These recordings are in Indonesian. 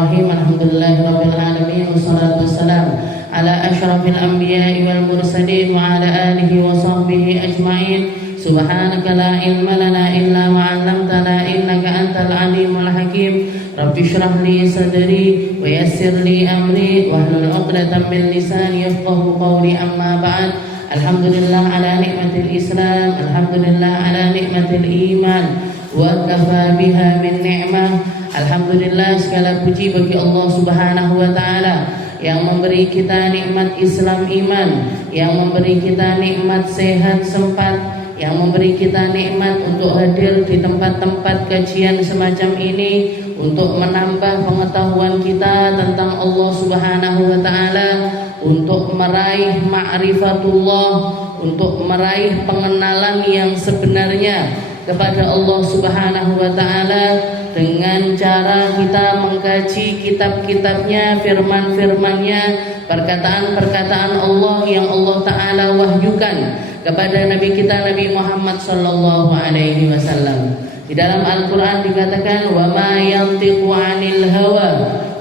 Bismillahirrahmanirrahim. Alhamdulillahirabbil alamin wassalatu wassalamu ala asyrafil anbiya'i wal mursalin wa ala alihi wa sahbihi ajma'in. Subhanaka la ilma lana illa ma 'allamtana innaka antal alimul hakim. Rabbi shrah li sadri wa yassir li amri wahlul 'uqdatam min lisani yafqahu qawli. Amma ba'd. Alhamdulillah ala nikmatil Islam, alhamdulillah ala nikmatil iman, wa kafa biha min ni'mah. Alhamdulillah, segala puji bagi Allah Subhanahu wa taala yang memberi kita nikmat Islam iman, yang memberi kita nikmat sehat sempat, yang memberi kita nikmat untuk hadir di tempat-tempat kajian semacam ini untuk menambah pengetahuan kita tentang Allah Subhanahu wa taala, untuk meraih ma'rifatullah, untuk meraih pengenalan yang sebenarnya kepada Allah Subhanahu wa taala dengan cara kita mengkaji kitab-kitabnya, firman-firmannya, perkataan-perkataan Allah yang Allah taala wahyukan kepada nabi kita Nabi Muhammad sallallahu alaihi wasallam. Di dalam Al-Qur'an dikatakan wa ma yantiqu 'anil hawa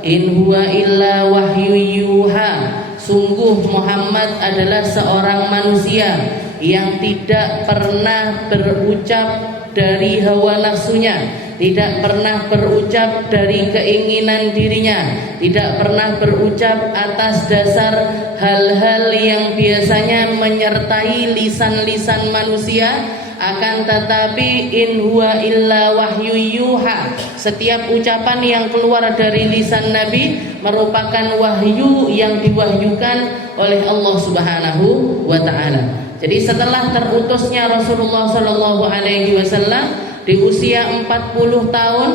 in huwa illa wahyu yuha. Sungguh Muhammad adalah seorang manusia yang tidak pernah berucap dari hawa nafsunya, tidak pernah berucap dari keinginan dirinya, tidak pernah berucap atas dasar hal-hal yang biasanya menyertai lisan-lisan manusia. Akan tetapi in huwa illa wahyu yuha, setiap ucapan yang keluar dari lisan Nabi merupakan wahyu yang diwahyukan oleh Allah Subhanahu wa taala. Jadi setelah terutusnya Rasulullah sallallahu alaihi wasallam di usia 40 tahun,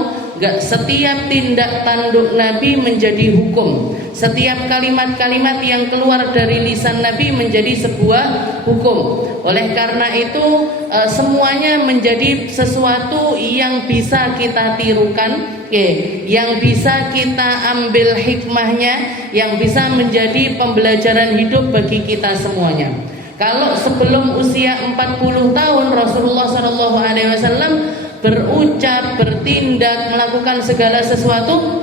setiap tindak tanduk Nabi menjadi hukum. Setiap kalimat-kalimat yang keluar dari lisan Nabi menjadi sebuah hukum. Oleh karena itu semuanya menjadi sesuatu yang bisa kita tirukan, yang bisa kita ambil hikmahnya, yang bisa menjadi pembelajaran hidup bagi kita semuanya. Kalau sebelum usia 40 tahun Rasulullah SAW berucap, bertindak, melakukan segala sesuatu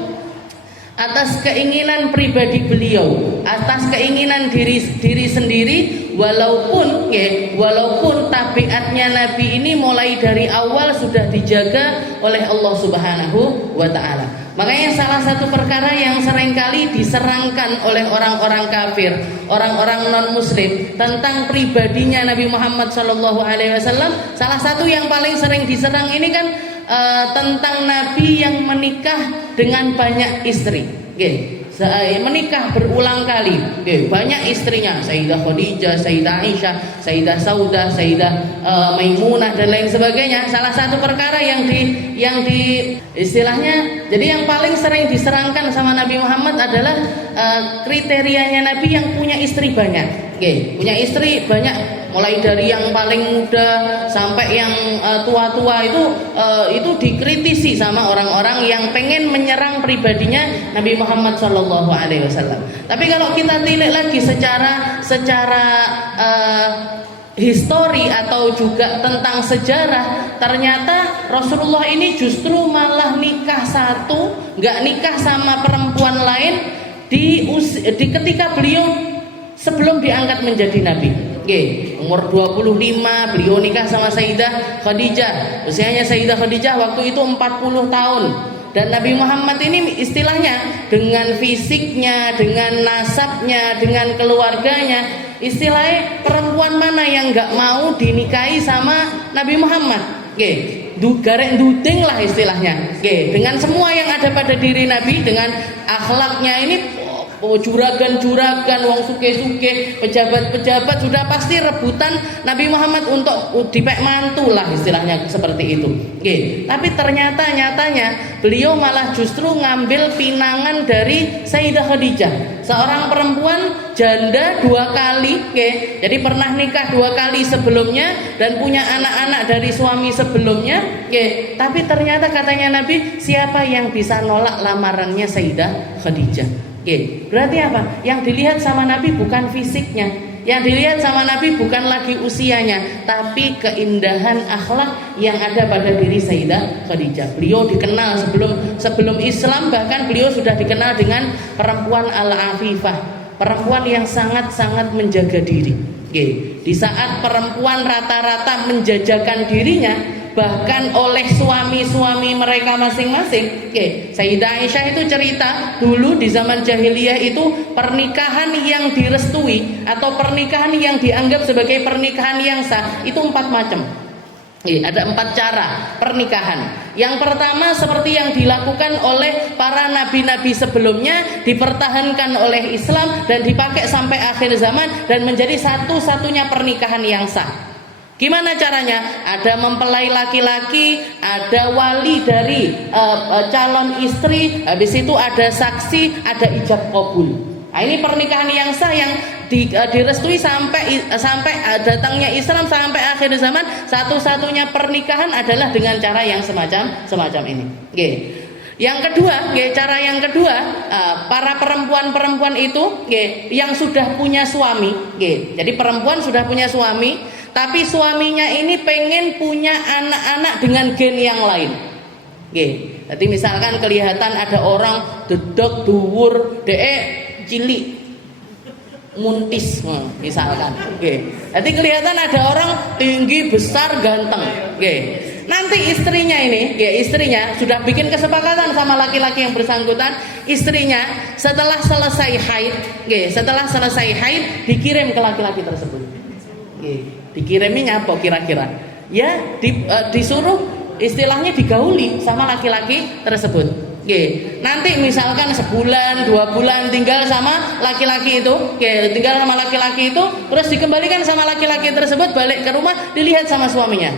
atas keinginan pribadi beliau, atas keinginan diri sendiri, walaupun tabiatnya Nabi ini mulai dari awal sudah dijaga oleh Allah Subhanahu wa taala. Makanya salah satu perkara yang seringkali diserangkan oleh orang-orang kafir, orang-orang non-muslim tentang pribadinya Nabi Muhammad SAW, salah satu yang paling sering diserang ini kan tentang Nabi yang menikah dengan banyak istri. Menikah berulang kali, banyak istrinya, Sayyidah Khadijah, Sayyidah Aisyah, Sayyidah Saudah, Sayyidah Maimunah dan lain sebagainya. Salah satu perkara yang di istilahnya, jadi yang paling sering diserangkan sama Nabi Muhammad adalah kriterianya Nabi yang punya istri banyak. Punya istri banyak, mulai dari yang paling muda sampai yang tua-tua itu dikritisi sama orang-orang yang pengen menyerang pribadinya Nabi Muhammad SAW. Tapi kalau kita tilik lagi secara histori atau juga tentang sejarah, ternyata Rasulullah ini justru malah nikah satu, nggak nikah sama perempuan lain di ketika beliau sebelum diangkat menjadi nabi. Umur 25 beliau nikah sama Sayyidah Khadijah. Usianya Sayyidah Khadijah waktu itu 40 tahun. Dan Nabi Muhammad ini istilahnya dengan fisiknya, dengan nasabnya, dengan keluarganya, istilahnya perempuan mana yang gak mau dinikahi sama Nabi Muhammad? Garek duding lah istilahnya. Dengan semua yang ada pada diri Nabi, dengan akhlaknya ini, juragan-juragan, wong suke-suke, pejabat-pejabat sudah pasti rebutan Nabi Muhammad untuk dipek mantu lah istilahnya seperti itu. Tapi ternyata nyatanya beliau malah justru ngambil pinangan dari Sayyidah Khadijah, seorang perempuan janda 2 kali, jadi pernah nikah 2 kali sebelumnya dan punya anak-anak dari suami sebelumnya. Tapi ternyata katanya Nabi, siapa yang bisa nolak lamarannya Sayyidah Khadijah? Berarti apa? Yang dilihat sama Nabi bukan fisiknya, Yang dilihat sama Nabi bukan lagi usianya, tapi keindahan akhlak yang ada pada diri Sayyidah Khadijah. Beliau dikenal sebelum Islam, bahkan beliau sudah dikenal dengan perempuan al-afifah, perempuan yang sangat-sangat menjaga diri. Di saat perempuan rata-rata menjajakan dirinya, bahkan oleh suami-suami mereka masing-masing. Sayyidah Aisyah itu cerita dulu di zaman jahiliyah itu pernikahan yang direstui atau pernikahan yang dianggap sebagai pernikahan yang sah itu 4 macam. Ada 4 cara pernikahan. Yang pertama seperti yang dilakukan oleh para nabi-nabi sebelumnya, dipertahankan oleh Islam dan dipakai sampai akhir zaman dan menjadi satu-satunya pernikahan yang sah. Gimana caranya? Ada mempelai laki-laki, ada wali dari calon istri, habis itu ada saksi, ada ijab kabul. Nah, ini pernikahan yang sah yang direstui sampai datangnya Islam sampai akhir zaman. Satu-satunya pernikahan adalah dengan cara yang semacam ini. Yang kedua, cara yang kedua, para perempuan-perempuan itu yang sudah punya suami. Jadi perempuan sudah punya suami, tapi suaminya ini pengen punya anak-anak dengan gen yang lain. Jadi misalkan kelihatan ada orang dedek dhuwur, cilik muntis misalkan. Jadi kelihatan ada orang tinggi, besar, ganteng. Nanti istrinya istrinya sudah bikin kesepakatan sama laki-laki yang bersangkutan. Istrinya setelah selesai haid dikirim ke laki-laki tersebut. Dikirimnya apa kira-kira? Ya disuruh istilahnya digauli sama laki-laki tersebut. Nanti misalkan sebulan, 2 bulan tinggal sama laki-laki itu, terus dikembalikan sama laki-laki tersebut, balik ke rumah dilihat sama suaminya.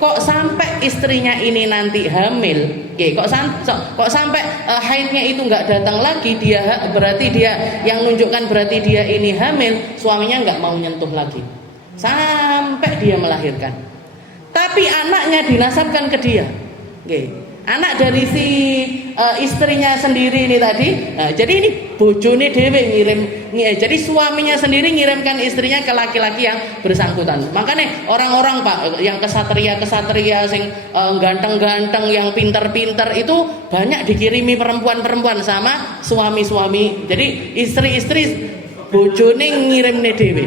Kok sampai istrinya ini nanti hamil? Kok sampai haidnya itu nggak datang lagi? Berarti dia yang menunjukkan berarti dia ini hamil. Suaminya nggak mau nyentuh lagi sampai dia melahirkan. Tapi anaknya dinasabkan ke dia. Anak dari si istrinya sendiri ini tadi. Jadi ini bojone dhewe jadi suaminya sendiri ngirimkan istrinya ke laki-laki yang bersangkutan. Makanya orang-orang Pak yang kesatria sing ganteng-ganteng, yang pinter-pinter itu banyak dikirimi perempuan-perempuan sama suami-suami. Jadi istri-istri bojone ngirimne dhewe.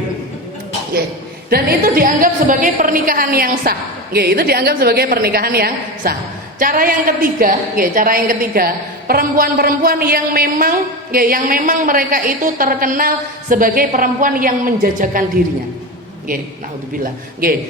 Dan itu dianggap sebagai pernikahan yang sah. Itu dianggap sebagai pernikahan yang sah. Cara yang ketiga, perempuan-perempuan yang memang mereka itu terkenal sebagai perempuan yang menjajakan dirinya. Naudzubillah.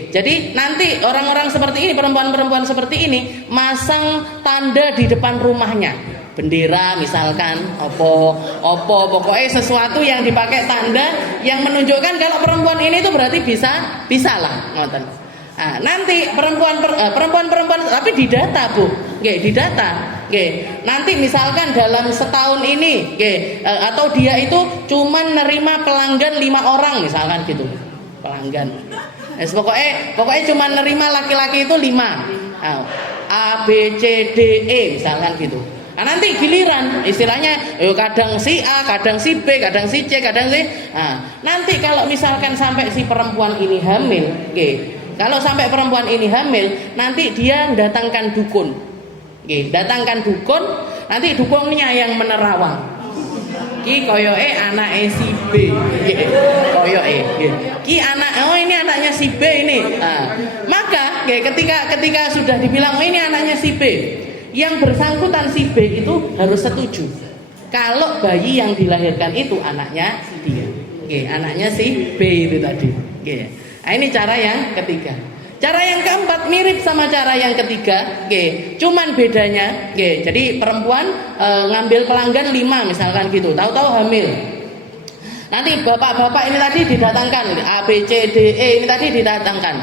Jadi nanti orang-orang seperti ini, perempuan-perempuan seperti ini masang tanda di depan rumahnya. Bendera misalkan, pokoknya sesuatu yang dipakai tanda yang menunjukkan kalau perempuan ini itu berarti bisalah, ngoten. Nanti perempuan tapi didata Bu, didata. Nanti misalkan dalam setahun ini, atau dia itu cuman nerima pelanggan 5 orang misalkan gitu, pelanggan. Pokoknya cuman nerima laki-laki itu 5, A, B, C, D, E misalkan gitu. Nanti giliran istilahnya kadang si A, kadang si B, kadang si C, kadang si. Nanti kalau misalkan sampai si perempuan ini hamil, kalau sampai perempuan ini hamil, nanti dia datangkan dukun. Datangkan dukun, nanti dukunnya yang menerawang. Ki koyoke anake si B. Koyoke. Ki ini anaknya si B ini. Maka ketika sudah dibilang ini anaknya si B, yang bersangkutan si B itu harus setuju. Kalau bayi yang dilahirkan itu anaknya dia. Anaknya si B itu tadi. Nah, ini cara yang ketiga. Cara yang keempat mirip sama cara yang ketiga, cuman bedanya, jadi perempuan ngambil pelanggan 5 misalkan gitu, tahu-tahu hamil. Nanti bapak-bapak ini tadi didatangkan, A, B, C, D, E ini tadi didatangkan.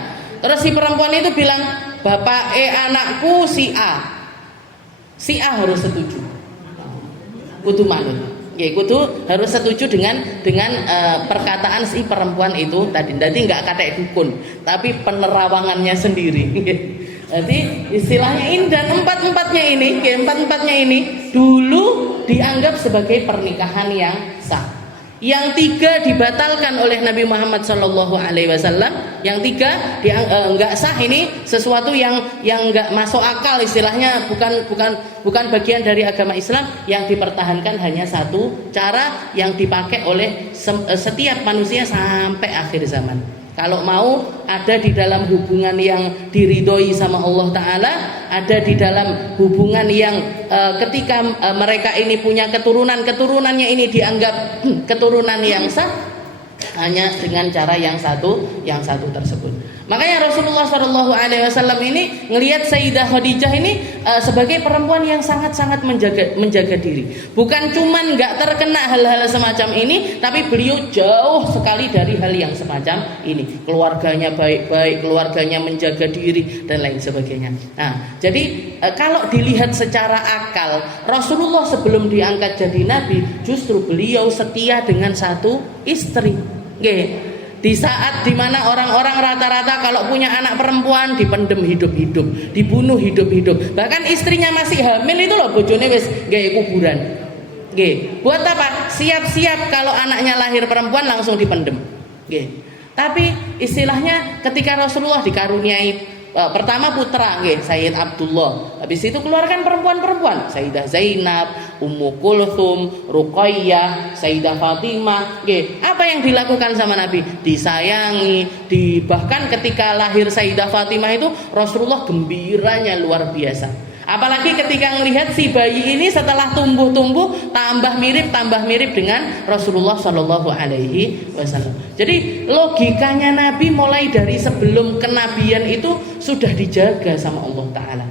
Terus si perempuan itu bilang, bapak anakku si A harus setuju. Kudu manut. Kudu harus setuju dengan perkataan si perempuan itu tadi. Nanti nggak katek dukun, tapi penerawangannya sendiri. Jadi istilahnya ini dan empat-empatnya ini dulu dianggap sebagai pernikahan yang sah. Yang 3 dibatalkan oleh Nabi Muhammad Shallallahu Alaihi Wasallam. Yang 3 nggak sah, ini sesuatu yang nggak masuk akal istilahnya, bukan bagian dari agama Islam. Yang dipertahankan hanya satu cara yang dipakai oleh setiap manusia sampai akhir zaman. Kalau mau ada di dalam hubungan yang diridhoi sama Allah Ta'ala, ada di dalam hubungan yang ketika mereka ini punya keturunannya ini dianggap keturunan yang sah, hanya dengan cara yang satu tersebut. Makanya Rasulullah Shallallahu Alaihi Wasallam ini ngelihat Sayyidah Khadijah ini sebagai perempuan yang sangat-sangat menjaga diri. Bukan cuman nggak terkena hal-hal semacam ini, tapi beliau jauh sekali dari hal yang semacam ini. Keluarganya baik-baik, keluarganya menjaga diri dan lain sebagainya. Nah, jadi kalau dilihat secara akal, Rasulullah sebelum diangkat jadi nabi, justru beliau setia dengan satu istri. Oke. Di saat dimana orang-orang rata-rata kalau punya anak perempuan dipendem hidup-hidup, dibunuh hidup-hidup. Bahkan istrinya masih hamil itu loh, bojone wis gawe kuburan. Nggih. Buat apa? Siap-siap kalau anaknya lahir perempuan langsung dipendem. Nggih. Tapi istilahnya ketika Rasulullah dikaruniai pertama putra, Sayyid Abdullah. Habis itu keluarkan perempuan-perempuan, Sayyidah Zainab, Ummu Kulthum, Ruqayyah, Sayyidah Fatimah. Apa yang dilakukan sama Nabi? Disayangi, bahkan ketika lahir Sayyidah Fatimah itu Rasulullah gembiranya luar biasa. Apalagi ketika melihat si bayi ini setelah tumbuh-tumbuh tambah mirip dengan Rasulullah Shallallahu Alaihi Wasallam. Jadi logikanya Nabi mulai dari sebelum kenabian itu sudah dijaga sama Allah Taala.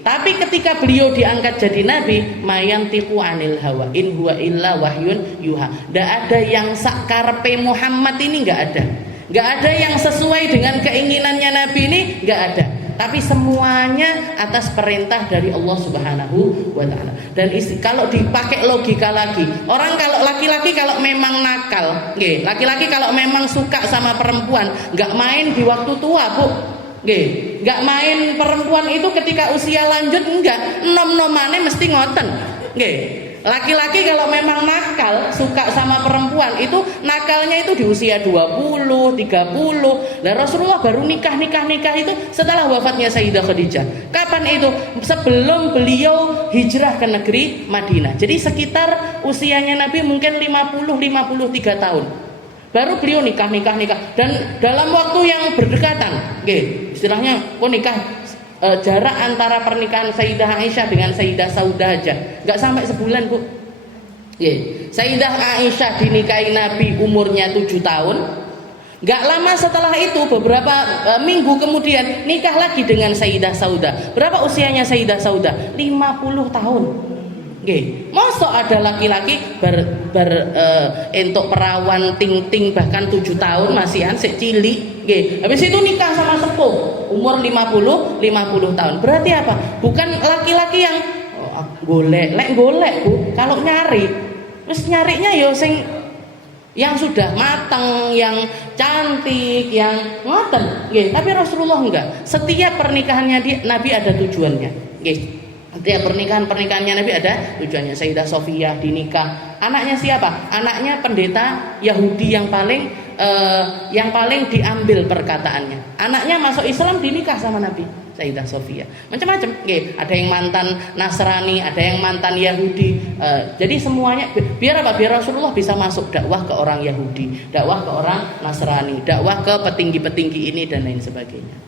Tapi ketika beliau diangkat jadi nabi, mayantiqu anil hawa in huwa illa wahyun yuha. Tidak ada yang sakarpe Muhammad ini, nggak ada. Nggak ada yang sesuai dengan keinginannya Nabi ini, nggak ada. Tapi semuanya atas perintah dari Allah Subhanahu wa Ta'ala. Dan kalau dipakai logika lagi, orang kalau laki-laki kalau memang nakal, laki-laki kalau memang suka sama perempuan, nggak main di waktu tua, Bu. Nggak main perempuan itu ketika usia lanjut, enggak. Nom-nomane mesti ngoten. Laki-laki kalau memang nakal, suka sama perempuan, itu nakalnya itu di usia 20, 30. Nah, Rasulullah baru nikah itu setelah wafatnya Sayyidah Khadijah. Kapan itu? Sebelum beliau hijrah ke negeri Madinah. Jadi sekitar usianya Nabi mungkin 50-53 tahun. Baru beliau nikah. Dan dalam waktu yang berdekatan, istilahnya nikah jarak antara pernikahan Sayyidah Aisyah dengan Sayyidah Saudah aja nggak sampai sebulan, Bu. Sayyidah Aisyah dinikahi Nabi umurnya 7 tahun. Nggak lama setelah itu, beberapa minggu kemudian nikah lagi dengan Sayyidah Saudah. Berapa usianya Sayyidah Saudah? 50 tahun. Mosok ada laki-laki entuk perawan ting-ting bahkan 7 tahun masih ansik cilik. Habis itu nikah sama sepuh umur 50 tahun. Berarti apa? Bukan laki-laki yang golek, Bu. Kalau nyari, terus nyarinya yo sing yang sudah matang, yang cantik, yang ngoten. Tapi Rasulullah enggak. Setiap pernikahannya Nabi ada tujuannya. Setiap pernikahannya Nabi ada tujuannya. Sayyidah Sofiyah dinikah. Anaknya siapa? Anaknya pendeta Yahudi yang paling diambil perkataannya. Anaknya masuk Islam dinikah sama Nabi, Sayyidah Sofiyah. Macam-macam. Ada yang mantan Nasrani, ada yang mantan Yahudi. Jadi semuanya biar apa? Biar Rasulullah bisa masuk dakwah ke orang Yahudi, dakwah ke orang Nasrani, dakwah ke petinggi-petinggi ini dan lain sebagainya.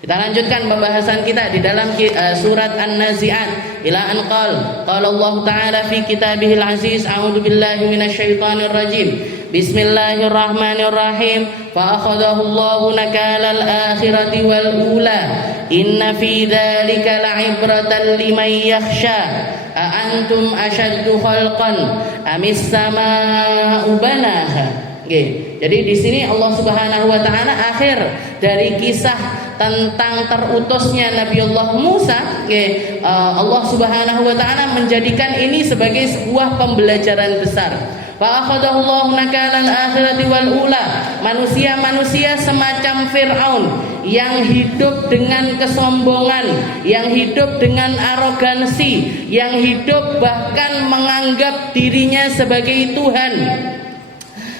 Kita lanjutkan pembahasan kita di dalam surat An-Nazi'at. Ila an qala Allah Ta'ala fi kitabihil aziz, a'udzu billahi minasyaitonir rajim. Bismillahirrahmanirrahim. Fa akhadahu Allahu nakalal akhirati wal ula. Inna fi dzalika la'ibratan liman yakhsha. A antum ashaddu khalqan amis samaa'u banaha. Jadi di sini Allah Subhanahu wa Ta'ala akhir dari kisah tentang terutusnya Nabiullah Musa, Allah Subhanahu wa Ta'ala menjadikan ini sebagai sebuah pembelajaran besar. Fa akhadahullahu nakalal akhirati wal ula. Manusia-manusia semacam Fir'aun yang hidup dengan kesombongan, yang hidup dengan arogansi, yang hidup bahkan menganggap dirinya sebagai Tuhan,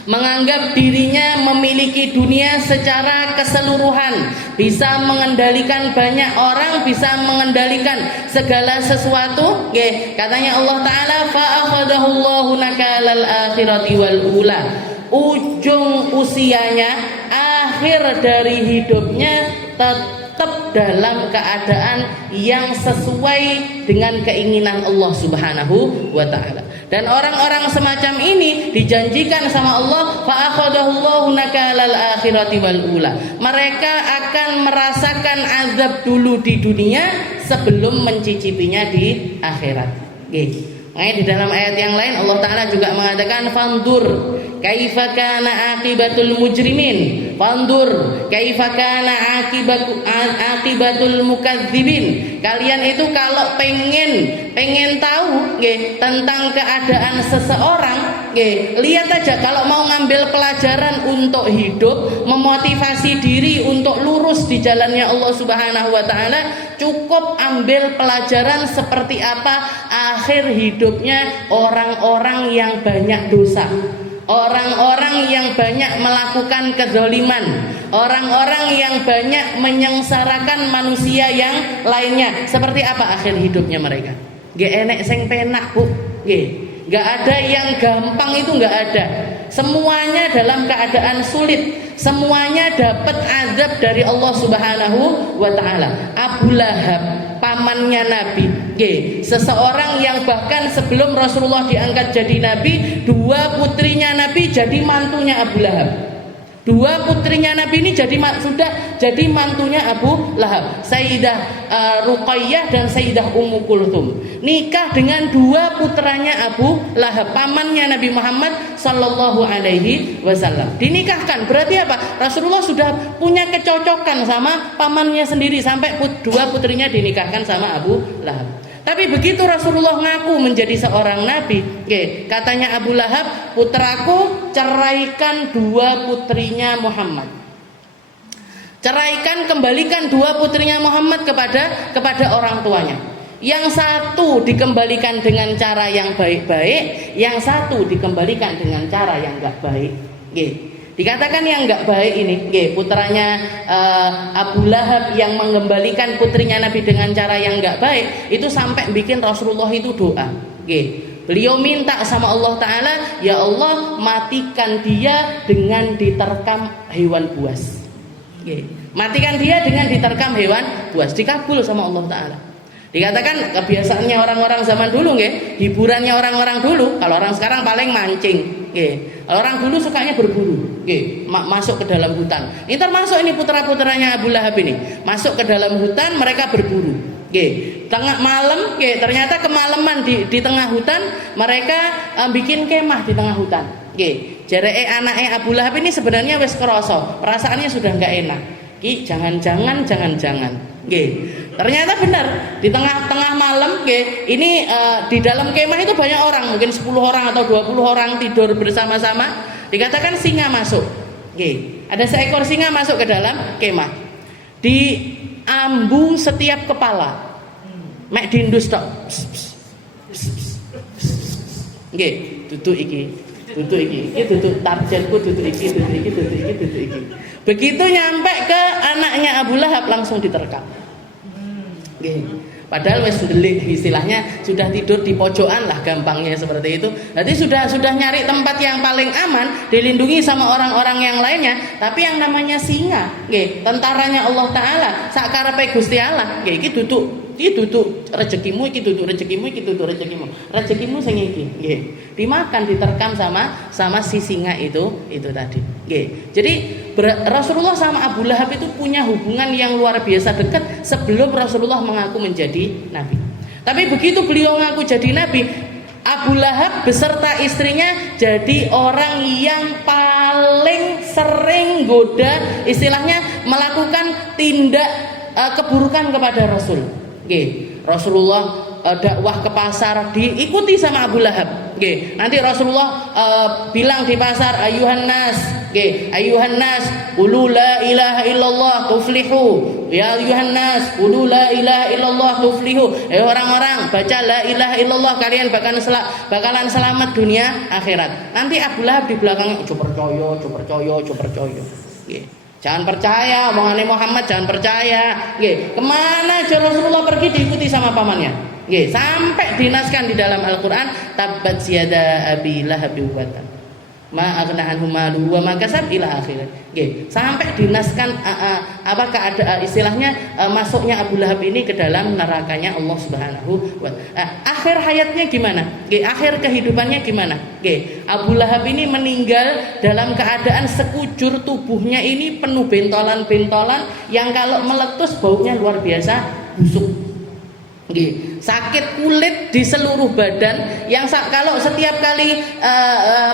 menganggap dirinya memiliki dunia secara keseluruhan, bisa mengendalikan banyak orang, bisa mengendalikan segala sesuatu. Katanya Allah Ta'ala, fa'akhadahullahu nakalal akhirati wal ula. Ujung usianya, akhir dari hidupnya tetap dalam keadaan yang sesuai dengan keinginan Allah Subhanahu wa Ta'ala. Dan orang-orang semacam ini dijanjikan sama Allah, fa'akhadahullahu nakalal akhirati wal ula. Mereka akan merasakan azab dulu di dunia sebelum mencicipinya di akhirat. Makanya di dalam ayat yang lain Allah Ta'ala juga mengatakan, fandur kaifa kana aqibatul mujrimin, fandur kaifa kana aqibatul mukadzibin. Kalian itu kalau pengen tahu tentang keadaan seseorang, lihat aja, kalau mau ngambil pelajaran untuk hidup, memotivasi diri untuk lurus di jalannya Allah Subhanahu wa Ta'ala, cukup ambil pelajaran seperti apa akhir hidupnya orang-orang yang banyak dosa, orang-orang yang banyak melakukan kezaliman, orang-orang yang banyak menyengsarakan manusia yang lainnya. Seperti apa akhir hidupnya mereka? Gak enek sing penak, Bu. Gak ada yang gampang, itu gak ada. Semuanya dalam keadaan sulit, semuanya dapat azab dari Allah Subhanahu wa Ta'ala. Abu Lahab, pamannya Nabi, seseorang yang bahkan sebelum Rasulullah diangkat jadi Nabi, dua putrinya Nabi jadi mantunya Abu Lahab. Dua putrinya Nabi ini sudah jadi mantunya Abu Lahab, Sayyidah Ruqayyah dan Sayyidah Ummu Kulthum. Nikah dengan dua putranya Abu Lahab, pamannya Nabi Muhammad sallallahu alaihi wasallam. Dinikahkan, berarti apa? Rasulullah sudah punya kecocokan sama pamannya sendiri, sampai dua putrinya dinikahkan sama Abu Lahab. Tapi begitu Rasulullah ngaku menjadi seorang nabi, katanya Abu Lahab, putraku ceraikan dua putrinya Muhammad. Ceraikan, kembalikan dua putrinya Muhammad kepada orang tuanya. Yang satu dikembalikan dengan cara yang baik-baik, yang satu dikembalikan dengan cara yang enggak baik. Dikatakan yang enggak baik ini, putranya Abu Lahab yang mengembalikan putrinya Nabi dengan cara yang enggak baik, itu sampai bikin Rasulullah itu doa. Beliau minta sama Allah Ta'ala, ya Allah, matikan dia dengan diterkam hewan buas. Matikan dia dengan diterkam hewan buas. Dikabul sama Allah Ta'ala. Dikatakan kebiasaannya orang-orang zaman dulu, hiburannya orang-orang dulu. Kalau orang sekarang paling mancing. Kalau orang dulu sukanya berburu, masuk ke dalam hutan. Ini termasuk ini putra-putranya Abu Lahab ini, masuk ke dalam hutan, mereka berburu. Tengah malam, ternyata kemalaman di tengah hutan, mereka bikin kemah di tengah hutan. Jareke anaknya Abu Lahab ini sebenarnya wis kerasa, perasaannya sudah nggak enak. Jangan-jangan. Ternyata benar, di tengah-tengah malam, ini di dalam kemah itu banyak orang, mungkin 10 orang atau 20 orang tidur bersama-sama. Dikatakan singa masuk. Ada seekor singa masuk ke dalam kemah. Diambu setiap kepala. Mek dindus tok. Duduk iki. Iki duduk targetku, duduk iki. Begitu nyampe ke anaknya Abu Lahab langsung diterkam. Padahal wis ndelik, istilahnya sudah tidur di pojokan lah, gampangnya seperti itu. Jadi sudah nyari tempat yang paling aman, dilindungi sama orang-orang yang lainnya. Tapi yang namanya singa, tentaranya Allah Ta'ala, sakarepe Gusti Allah, iki duduk rezekimu, iki duduk rezekimu sing iki, dimakan, diterkam sama si singa itu tadi. Jadi Rasulullah sama Abu Lahab itu punya hubungan yang luar biasa dekat sebelum Rasulullah mengaku menjadi nabi. Tapi begitu beliau mengaku jadi nabi, Abu Lahab beserta istrinya jadi orang yang paling sering goda, istilahnya melakukan tindak keburukan kepada Rasul. Rasulullah dakwah ke pasar diikuti sama Abu Lahab. Nanti Rasulullah bilang di pasar, ayuhan nas, nggih, ayuhan nas qulu la ilaha illallah tuflihu. Ya ayuhan nas qulu la ilaha illallah tuflihu. Orang-orang baca la ilaha illallah kalian bakalan selamat dunia akhirat. Nanti Abu Lahab di belakangnya ojo percaya. Nggih. Jangan percaya omongannya Muhammad, jangan percaya. Nggih, kemana aja Rasulullah pergi diikuti sama pamannya. Nggih, sampai dinaskan di dalam Al-Qur'an tabbat yada abi lahab wa tab. Ma aghna anhu maluhu wa ma kasab ila akhir. Nggih, sampai dinaskan keadaan istilahnya masuknya Abu Lahab ini ke dalam nerakanya Allah Subhanahu wa taala. Akhir hayatnya gimana? Nggih, akhir kehidupannya gimana? Nggih, Abu Lahab ini meninggal dalam keadaan sekujur tubuhnya ini penuh bentolan-bentolan yang kalau meletus baunya luar biasa busuk. Nggih, sakit kulit di seluruh badan yang kalau setiap kali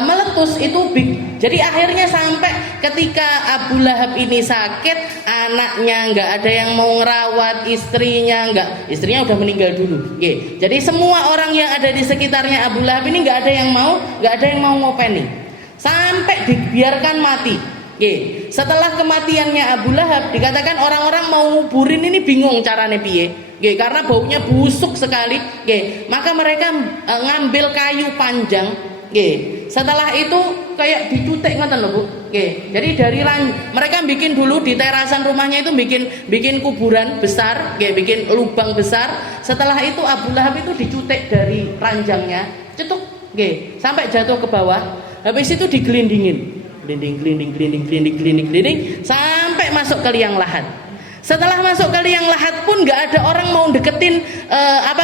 meletus itu jadi akhirnya sampai ketika Abu Lahab ini sakit, anaknya nggak ada yang mau ngerawat, istrinya udah meninggal dulu. Nggih, jadi semua orang yang ada di sekitarnya Abu Lahab ini nggak ada yang mau ngopeni sampai dibiarkan mati. Nggih, setelah kematiannya Abu Lahab dikatakan orang-orang mau nguburin ini bingung carane piye. Nggih, karena baunya busuk sekali. Nggih, maka mereka ngambil kayu panjang. Nggih, setelah itu kayak dicutek ngoten lho Bu. Nggih, jadi dari mereka bikin dulu di terasan rumahnya itu bikin kuburan besar, nggih, bikin lubang besar. Setelah itu Abu Lahab itu dicutek dari ranjangnya, cetuk, nggih, sampai jatuh ke bawah. Habis itu digelindingin. Gelinding sampai masuk ke liang lahat. Setelah masuk ke liang lahat pun nggak ada orang mau deketin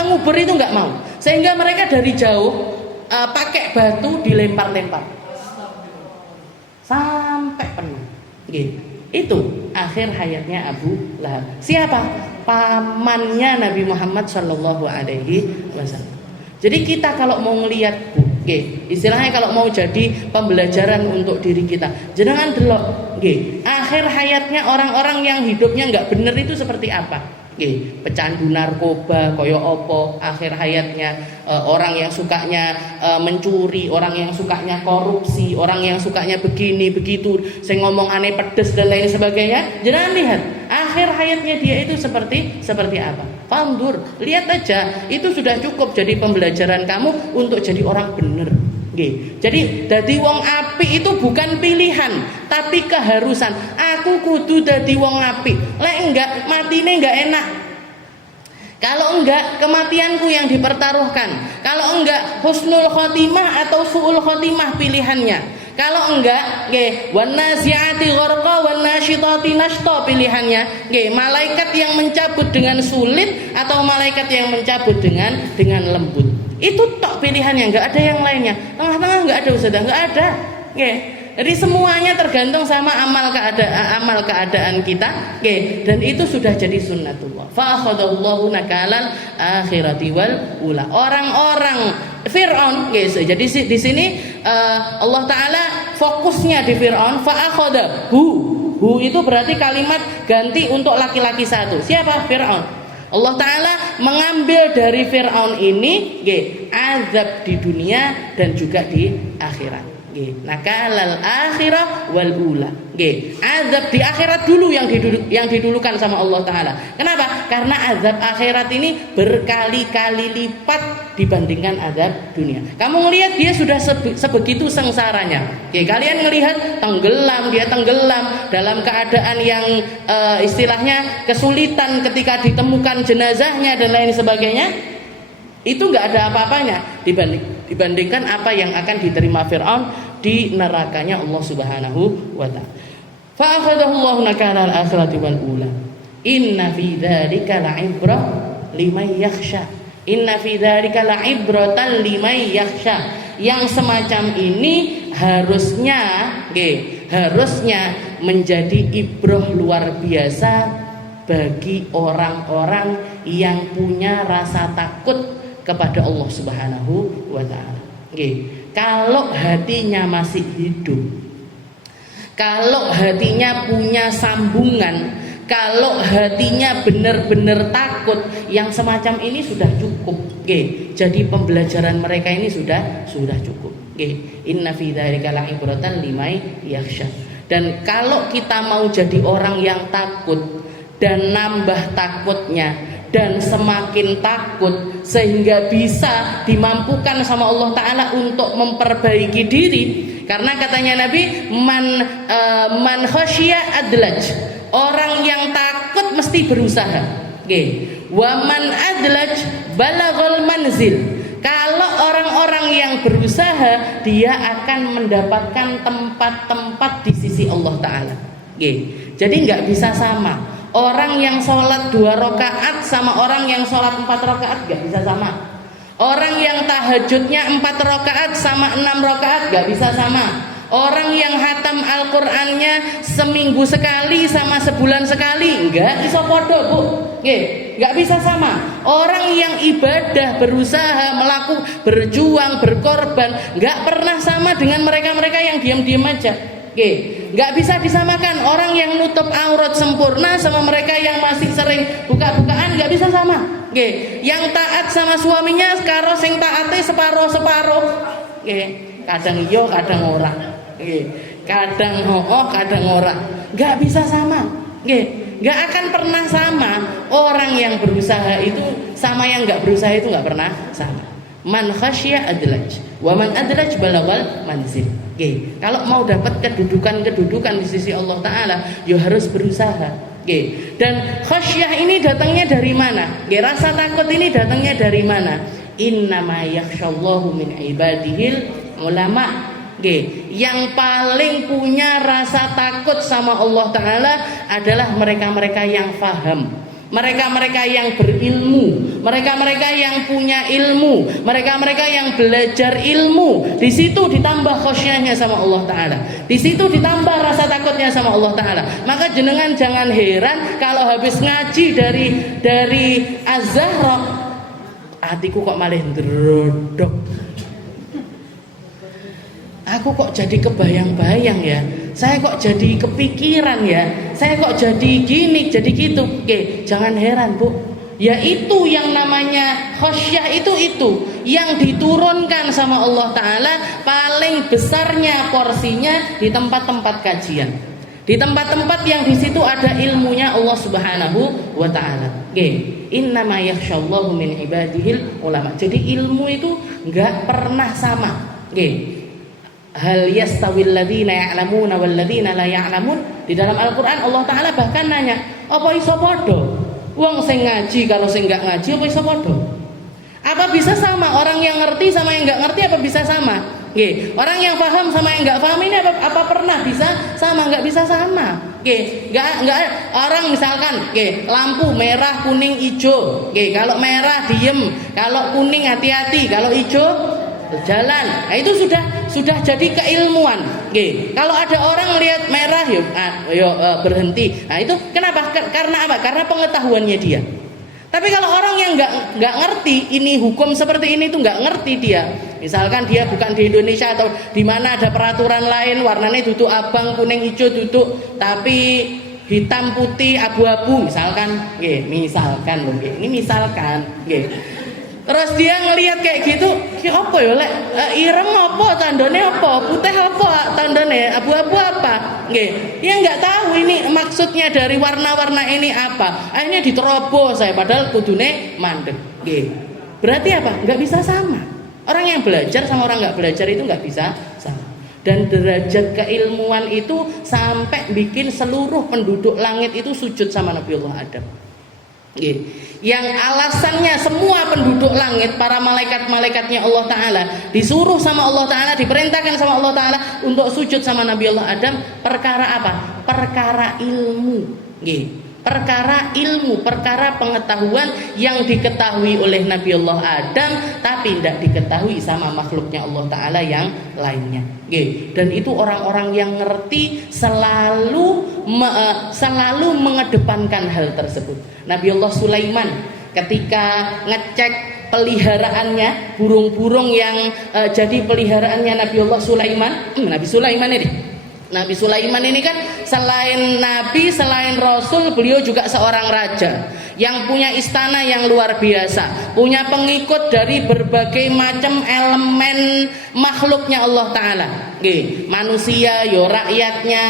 ngubur itu nggak mau. Sehingga mereka dari jauh pakai batu dilempar-lempar sampai penuh. Itu akhir hayatnya Abu Lahab. Siapa? Pamannya Nabi Muhammad Shallallahu Alaihi Wasallam. Jadi kita kalau mau ngelihat, istilahnya kalau mau jadi pembelajaran untuk diri kita, jangan delok, akhir hayatnya orang-orang yang hidupnya nggak bener itu seperti apa, pecandu narkoba, koyo opo, akhir hayatnya orang yang sukanya mencuri, orang yang sukanya korupsi, orang yang sukanya begini begitu, saya ngomong aneh pedes dan lain sebagainya, jangan lihat akhir hayatnya dia itu seperti apa. Pandur, lihat aja, itu sudah cukup jadi pembelajaran kamu untuk jadi orang bener. Jadi dadi wong apik itu bukan pilihan, tapi keharusan. Aku kudu dadi wong apik. Lek enggak, matine enggak enak. Kalau enggak, kematianku yang dipertaruhkan. Kalau enggak, husnul khotimah atau su'ul khotimah pilihannya. Kalau enggak, wan nazi'ati gharqa wan nasyitati nashta pilihannya. Malaikat yang mencabut dengan sulit atau malaikat yang mencabut dengan lembut. Itu tok pilihannya, enggak ada yang lainnya. Tengah-tengah enggak ada Ustaz, enggak ada. Jadi semuanya tergantung sama amal keadaan kita, dan itu sudah jadi sunnatullah. Fa akhadallahu nakalal akhirati wal ula. Orang-orang Fir'aun, jadi di sini Allah Taala fokusnya di Fir'aun. Fa akhadahu, hu itu berarti kalimat ganti untuk laki-laki satu. Siapa? Fir'aun. Allah Ta'ala mengambil dari Fir'aun ini azab di dunia dan juga di akhirat. Nakalal akhirah wal ula. Azab di akhirat dulu yang didulukan sama Allah Ta'ala. Kenapa? Karena azab akhirat ini berkali-kali lipat dibandingkan azab dunia. Kamu ngelihat dia sudah sebegitu sengsaranya. Kalian ngelihat dia tenggelam dalam keadaan yang istilahnya kesulitan ketika ditemukan jenazahnya dan lain sebagainya. Itu nggak ada apa-apanya dibandingkan apa yang akan diterima Fir'aun di nerakanya Allah Subhanahu wa taala. Fa akhadahu Allahu nakala al-akhirati wal ula. Inna fi dzalika la'ibrah liman yakhsha. Inna fi dzalika la'ibratan liman yakhsha. Yang semacam ini harusnya menjadi ibrah luar biasa bagi orang-orang yang punya rasa takut kepada Allah Subhanahu wa taala. Kalau hatinya masih hidup, kalau hatinya punya sambungan, kalau hatinya benar-benar takut, yang semacam ini sudah cukup. Jadi pembelajaran mereka ini sudah cukup. Inna fi dzalika la'ibratan liman yakhsha. Dan kalau kita mau jadi orang yang takut dan nambah takutnya dan semakin takut sehingga bisa dimampukan sama Allah Ta'ala untuk memperbaiki diri, karena katanya Nabi man khasyiya adlaj, orang yang takut mesti berusaha. Wa man adlaj balaghal manzil, kalau orang-orang yang berusaha dia akan mendapatkan tempat-tempat di sisi Allah Ta'ala. Jadi nggak bisa sama. Orang yang sholat 2 rakaat sama orang yang sholat 4 rakaat nggak bisa sama. Orang yang tahajudnya 4 rakaat sama 6 rakaat nggak bisa sama. Orang yang hatam Al-Qur'annya seminggu sekali sama sebulan sekali nggak bisa podo, Bu. Nggak bisa sama. Orang yang ibadah, berusaha, berjuang, berkorban nggak pernah sama dengan mereka-mereka yang diam-diam aja. Nggak bisa disamakan. Orang yang nutup aurat sempurna sama mereka yang masih sering buka-bukaan nggak bisa sama. Yang taat sama suaminya karo sing taate separo-separo. Kadang iya, kadang ora. Kadang kadang ora. Nggak bisa sama. Nggak akan pernah sama. Orang yang berusaha itu sama yang nggak berusaha itu nggak pernah sama. Man khasyiya adlaj, wa man adlaj balaghal manzil. Kalau mau dapat kedudukan di sisi Allah Ta'ala, ya harus berusaha. Dan khasyah ini datangnya dari mana? Rasa takut ini datangnya dari mana? Innama yakhsyallahu min ibadihil ulama. Yang paling punya rasa takut sama Allah Ta'ala adalah mereka-mereka yang faham, mereka-mereka yang berilmu, mereka-mereka yang punya ilmu, mereka-mereka yang belajar ilmu. Di situ ditambah khosyahnya sama Allah Ta'ala, di situ ditambah rasa takutnya sama Allah Ta'ala. Maka jenengan jangan heran kalau habis ngaji dari Az-Zahra, hatiku kok malah ndrodok. Aku kok jadi kebayang-bayang ya, saya kok jadi kepikiran ya, saya kok jadi gini, jadi gitu. Jangan heran, Bu. Ya itu yang namanya khosyah, itu yang diturunkan sama Allah Ta'ala paling besarnya porsinya di tempat-tempat kajian, di tempat-tempat yang di situ ada ilmunya Allah Subhanahu wa Ta'ala. Innama yakhsyallahu min ibadihil ulama. Jadi ilmu itu nggak pernah sama. Hal yastawil ladzina ya'lamuna wal ladzina la ya'lamun. Di dalam Al-Qur'an Allah Ta'ala bahkan nanya, apa iso padha? Wong sing ngaji kalau sing enggak ngaji apa iso padha? Apa bisa sama? Orang yang ngerti sama yang enggak ngerti apa bisa sama? Orang yang paham sama yang enggak paham ini apa pernah bisa sama? Enggak bisa sama. Enggak orang misalkan lampu merah, kuning, hijau. Kalau merah diem, kalau kuning hati-hati, kalau hijau jalan. Nah, itu sudah jadi keilmuan. Kalau ada orang lihat merah berhenti. Nah, itu kenapa? Karena apa? Karena pengetahuannya dia. Tapi kalau orang yang nggak ngerti ini hukum seperti ini, itu nggak ngerti dia. Misalkan dia bukan di Indonesia atau di mana ada peraturan lain, warnanya duduk abang, kuning, hijau duduk, tapi hitam, putih, abu-abu misalkan. Misalkan loh, ini misalkan. Terus dia ngelihat kayak gitu, apa ya lek ireng apa tandone apa, putih apa tandone, abu-abu apa? Dia nggak tahu ini maksudnya dari warna-warna ini apa. Akhirnya diterobos saya, padahal kudune mandek. Berarti apa? Nggak bisa sama. Orang yang belajar sama orang nggak belajar itu nggak bisa sama. Dan derajat keilmuan itu sampai bikin seluruh penduduk langit itu sujud sama Nabiullah Adam. Yang alasannya semua penduduk langit, para malaikat-malaikatnya Allah Ta'ala disuruh sama Allah Ta'ala, diperintahkan sama Allah Ta'ala untuk sujud sama Nabi Allah Adam. Perkara apa? Perkara ilmu. Perkara ilmu, perkara pengetahuan yang diketahui oleh Nabi Allah Adam tapi tidak diketahui sama makhluknya Allah Ta'ala yang lainnya. Dan itu orang-orang yang ngerti selalu mengedepankan hal tersebut. Nabi Allah Sulaiman ketika ngecek peliharaannya, burung-burung yang jadi peliharaannya Nabi Allah Sulaiman, Nabi Sulaiman ini kan selain nabi, selain rasul, beliau juga seorang raja. yang punya istana yang luar biasa, punya pengikut dari berbagai macam elemen makhluknya Allah Ta'ala. Manusia ya rakyatnya,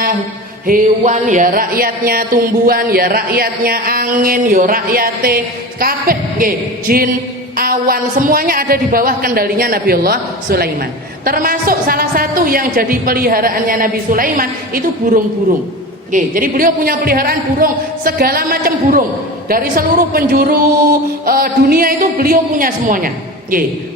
hewan ya rakyatnya, tumbuhan ya rakyatnya, angin ya rakyate, kabeh jin, awan, semuanya ada di bawah kendalinya Nabi Allah Sulaiman. Termasuk salah satu yang jadi peliharaannya Nabi Sulaiman itu burung-burung. Jadi beliau punya peliharaan burung, segala macam burung dari seluruh penjuru dunia itu beliau punya semuanya.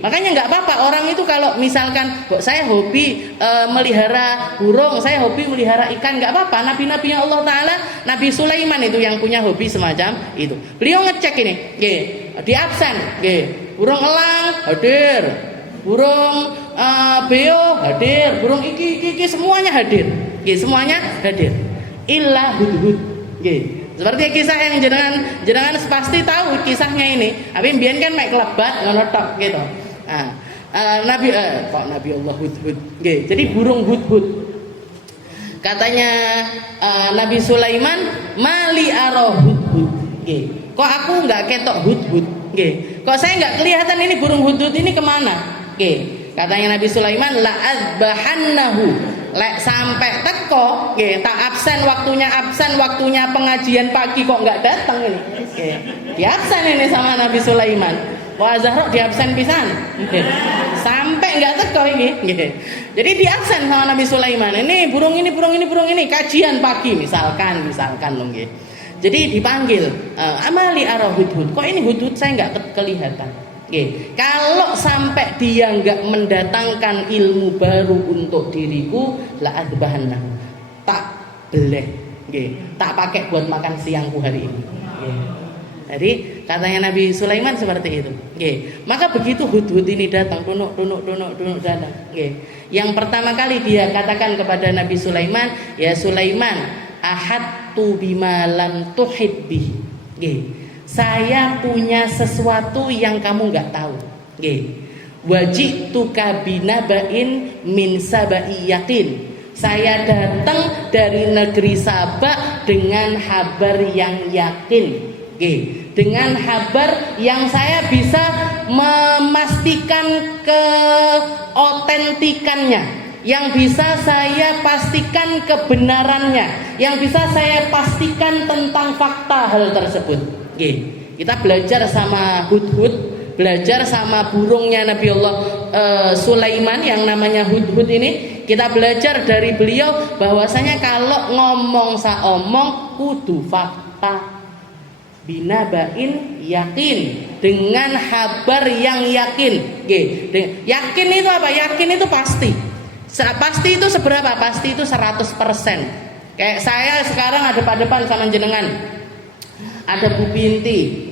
Makanya nggak apa-apa orang itu kalau misalkan kok saya hobi melihara burung, saya hobi melihara ikan, nggak apa-apa. Nabi-nabi yang Allah Ta'ala, Nabi Sulaiman itu yang punya hobi semacam itu. Beliau ngecek ini, di absen, burung elang hadir, burung beo hadir, burung iki semuanya hadir, semuanya hadir. Illa hudhud, seperti kisah yang jenengan pasti tahu kisahnya ini. Tapi mbiyen kan mek klebat ngono tok gitu. Nabi Allah hudhud. Jadi burung hudhud. Katanya Nabi Sulaiman, mali ara hudhud. Kok aku nggak ketok hudhud? Kok saya nggak kelihatan ini burung hudhud ini kemana? Katanya Nabi Sulaiman, la azbahannahu. Lek sampai teko, tak absen waktunya pengajian pagi kok nggak datang ini. Di absen ini sama Nabi Sulaiman. Wah Zahra di absen pisan. Sampai nggak teko ini. Jadi di absen sama Nabi Sulaiman. Ini burung ini kajian pagi misalkan loh. Jadi dipanggil, amali arah hudhud. Kok ini hudhud saya nggak kelihatan. Kalau sampai dia nggak mendatangkan ilmu baru untuk diriku, la adbahanna, tak beleh, tak pakai buat makan siangku hari ini. Jadi katanya Nabi Sulaiman seperti itu. Maka begitu hudhud ini datang, tunuk datang. Yang pertama kali dia katakan kepada Nabi Sulaiman, ya Sulaiman, ahadtu bima lam tuhid bih. Saya punya sesuatu yang kamu nggak tahu. Wajituka binabain min sabai yakin. Saya datang dari negeri Sabak dengan kabar yang yakin. Dengan kabar yang saya bisa memastikan keotentikannya, yang bisa saya pastikan kebenarannya, yang bisa saya pastikan tentang fakta hal tersebut. Kita belajar sama hudhud, belajar sama burungnya Nabi Allah Sulaiman yang namanya hudhud ini. Kita belajar dari beliau bahwasanya kalau ngomong saomong kudu fakta, binabain yakin, dengan kabar yang yakin. Yakin itu apa? Yakin itu pasti. Pasti itu seberapa? Pasti itu 100%. Kayak saya sekarang ada depan sama jenengan. Ada Bu Binti,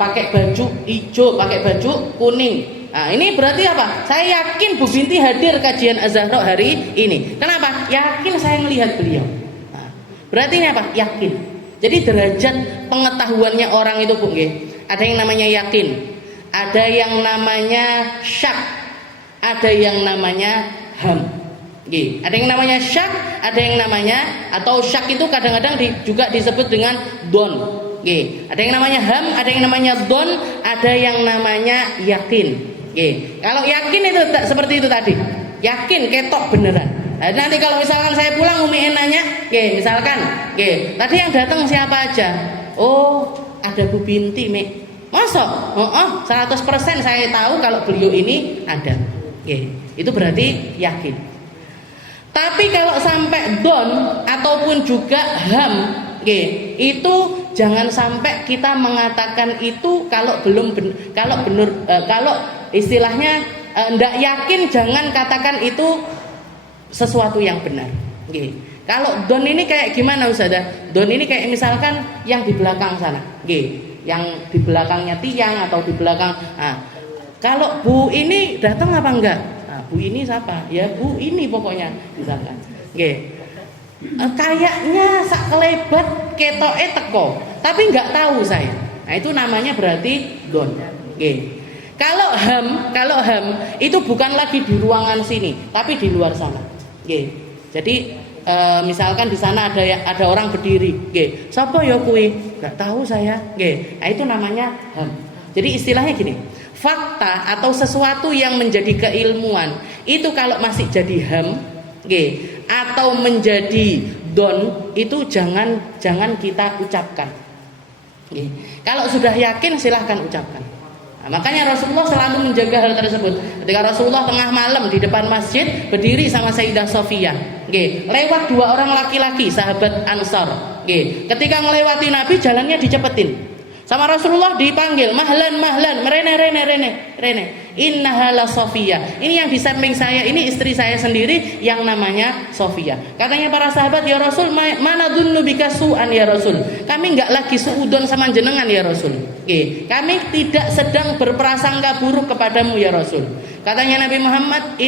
pakai baju hijau, pakai baju kuning. Nah, ini berarti apa? Saya yakin Bu Binti hadir kajian Az-Zahra hari ini. Kenapa? Yakin saya melihat beliau. Nah, berarti ini apa? Yakin. Jadi derajat pengetahuannya orang itu Bu, ada yang namanya yakin, ada yang namanya syak, ada yang namanya ham. Ada yang namanya syak, ada yang namanya, atau syak itu kadang-kadang juga disebut dengan don. Ada yang namanya ham, ada yang namanya don, ada yang namanya yakin. Kalau yakin itu seperti itu tadi, yakin ketok beneran. Nah, nanti kalau misalkan saya pulang Umi nanya, misalkan, tadi yang datang siapa aja? Oh, ada Bu Binti, Mek. Masa? 100% saya tahu kalau beliau ini ada. Itu berarti yakin. Tapi kalau sampai don ataupun juga ham, itu jangan sampai kita mengatakan itu kalau kalau istilahnya ndak yakin, jangan katakan itu sesuatu yang benar. Kalau don ini kayak gimana Ustazah? Don ini kayak misalkan yang di belakang sana, yang di belakangnya tiang atau di belakang. Kalau Bu ini datang apa enggak? Bu ini siapa? Ya Bu ini pokoknya misalkan. Kayaknya sak kelebat ketoke teko, tapi nggak tahu saya. Nah itu namanya berarti don. Kalau ham itu bukan lagi di ruangan sini, tapi di luar sana. Jadi misalkan di sana ada orang berdiri, nggih. Sapa ya kuwi? Enggak tahu saya, nggih. Nah, itu namanya ham. Jadi istilahnya gini, fakta atau sesuatu yang menjadi keilmuan itu kalau masih jadi ham, nggih, atau menjadi don, itu jangan kita ucapkan. Nggih. Kalau sudah yakin silahkan ucapkan. Nah, makanya Rasulullah selalu menjaga hal tersebut. Ketika Rasulullah tengah malam di depan masjid berdiri sama Sayyidah Sofiyah, lewat 2 orang laki-laki sahabat Ansar. Ketika melewati Nabi jalannya dicepetin. Sama Rasulullah dipanggil, mahlan, rene. Innahala Sofiyah. Ini yang di samping saya, ini istri saya sendiri yang namanya Sofiyah. Katanya para sahabat, ya Rasul, mana dzunnu bika su'an ya Rasul. Kami enggak lagi suudon sama jenengan ya Rasul. Kami tidak sedang berprasangka buruk kepadamu ya Rasul. Katanya Nabi Muhammad,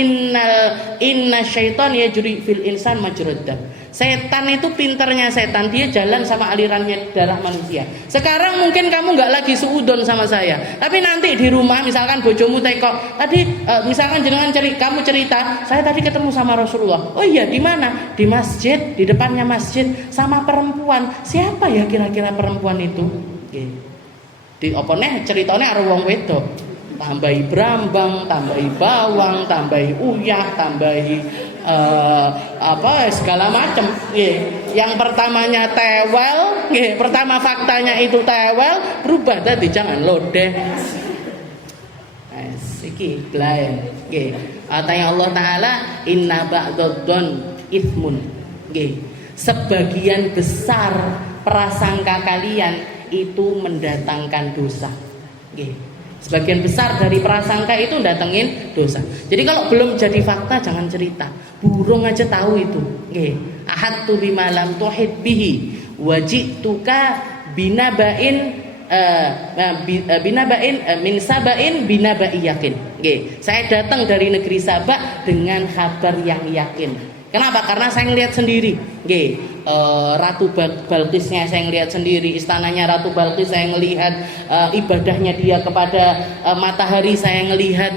inna syaitan yajri fil insan majrad dam. Setan itu pinternya setan, dia jalan sama alirannya darah manusia. Sekarang mungkin kamu nggak lagi suudon sama saya, tapi nanti di rumah misalkan bojomu tekok, tadi misalkan jenengan kamu cerita, saya tadi ketemu sama Rasulullah. Oh iya, di mana? Di masjid, di depannya masjid sama perempuan. Siapa ya kira-kira perempuan itu? Di apa nih ceritanya ada wong wedok. Tambahi brambang, tambahi bawang, tambahi uyah, tambahi segala macam. Yang pertamanya tewel, pertama faktanya itu tewel, berubah tadi jangan lodeh. Iki blaen. Katanya Allah Taala, inna ba'dadh-dhon itsmun. Sebagian besar prasangka kalian itu mendatangkan dosa. Sebagian besar dari prasangka itu datengin dosa. Jadi kalau belum jadi fakta jangan cerita. Burung aja tahu itu. Ahadtu bima lam tuhid bihi wajituka binabain min sabain binabai yakin. Saya datang dari negeri Sabak dengan kabar yang yakin. Kenapa? Karena saya ngelihat sendiri. Ratu Balqisnya saya ngelihat sendiri, istananya Ratu Balqis saya ngelihat, ibadahnya dia kepada matahari saya ngelihat.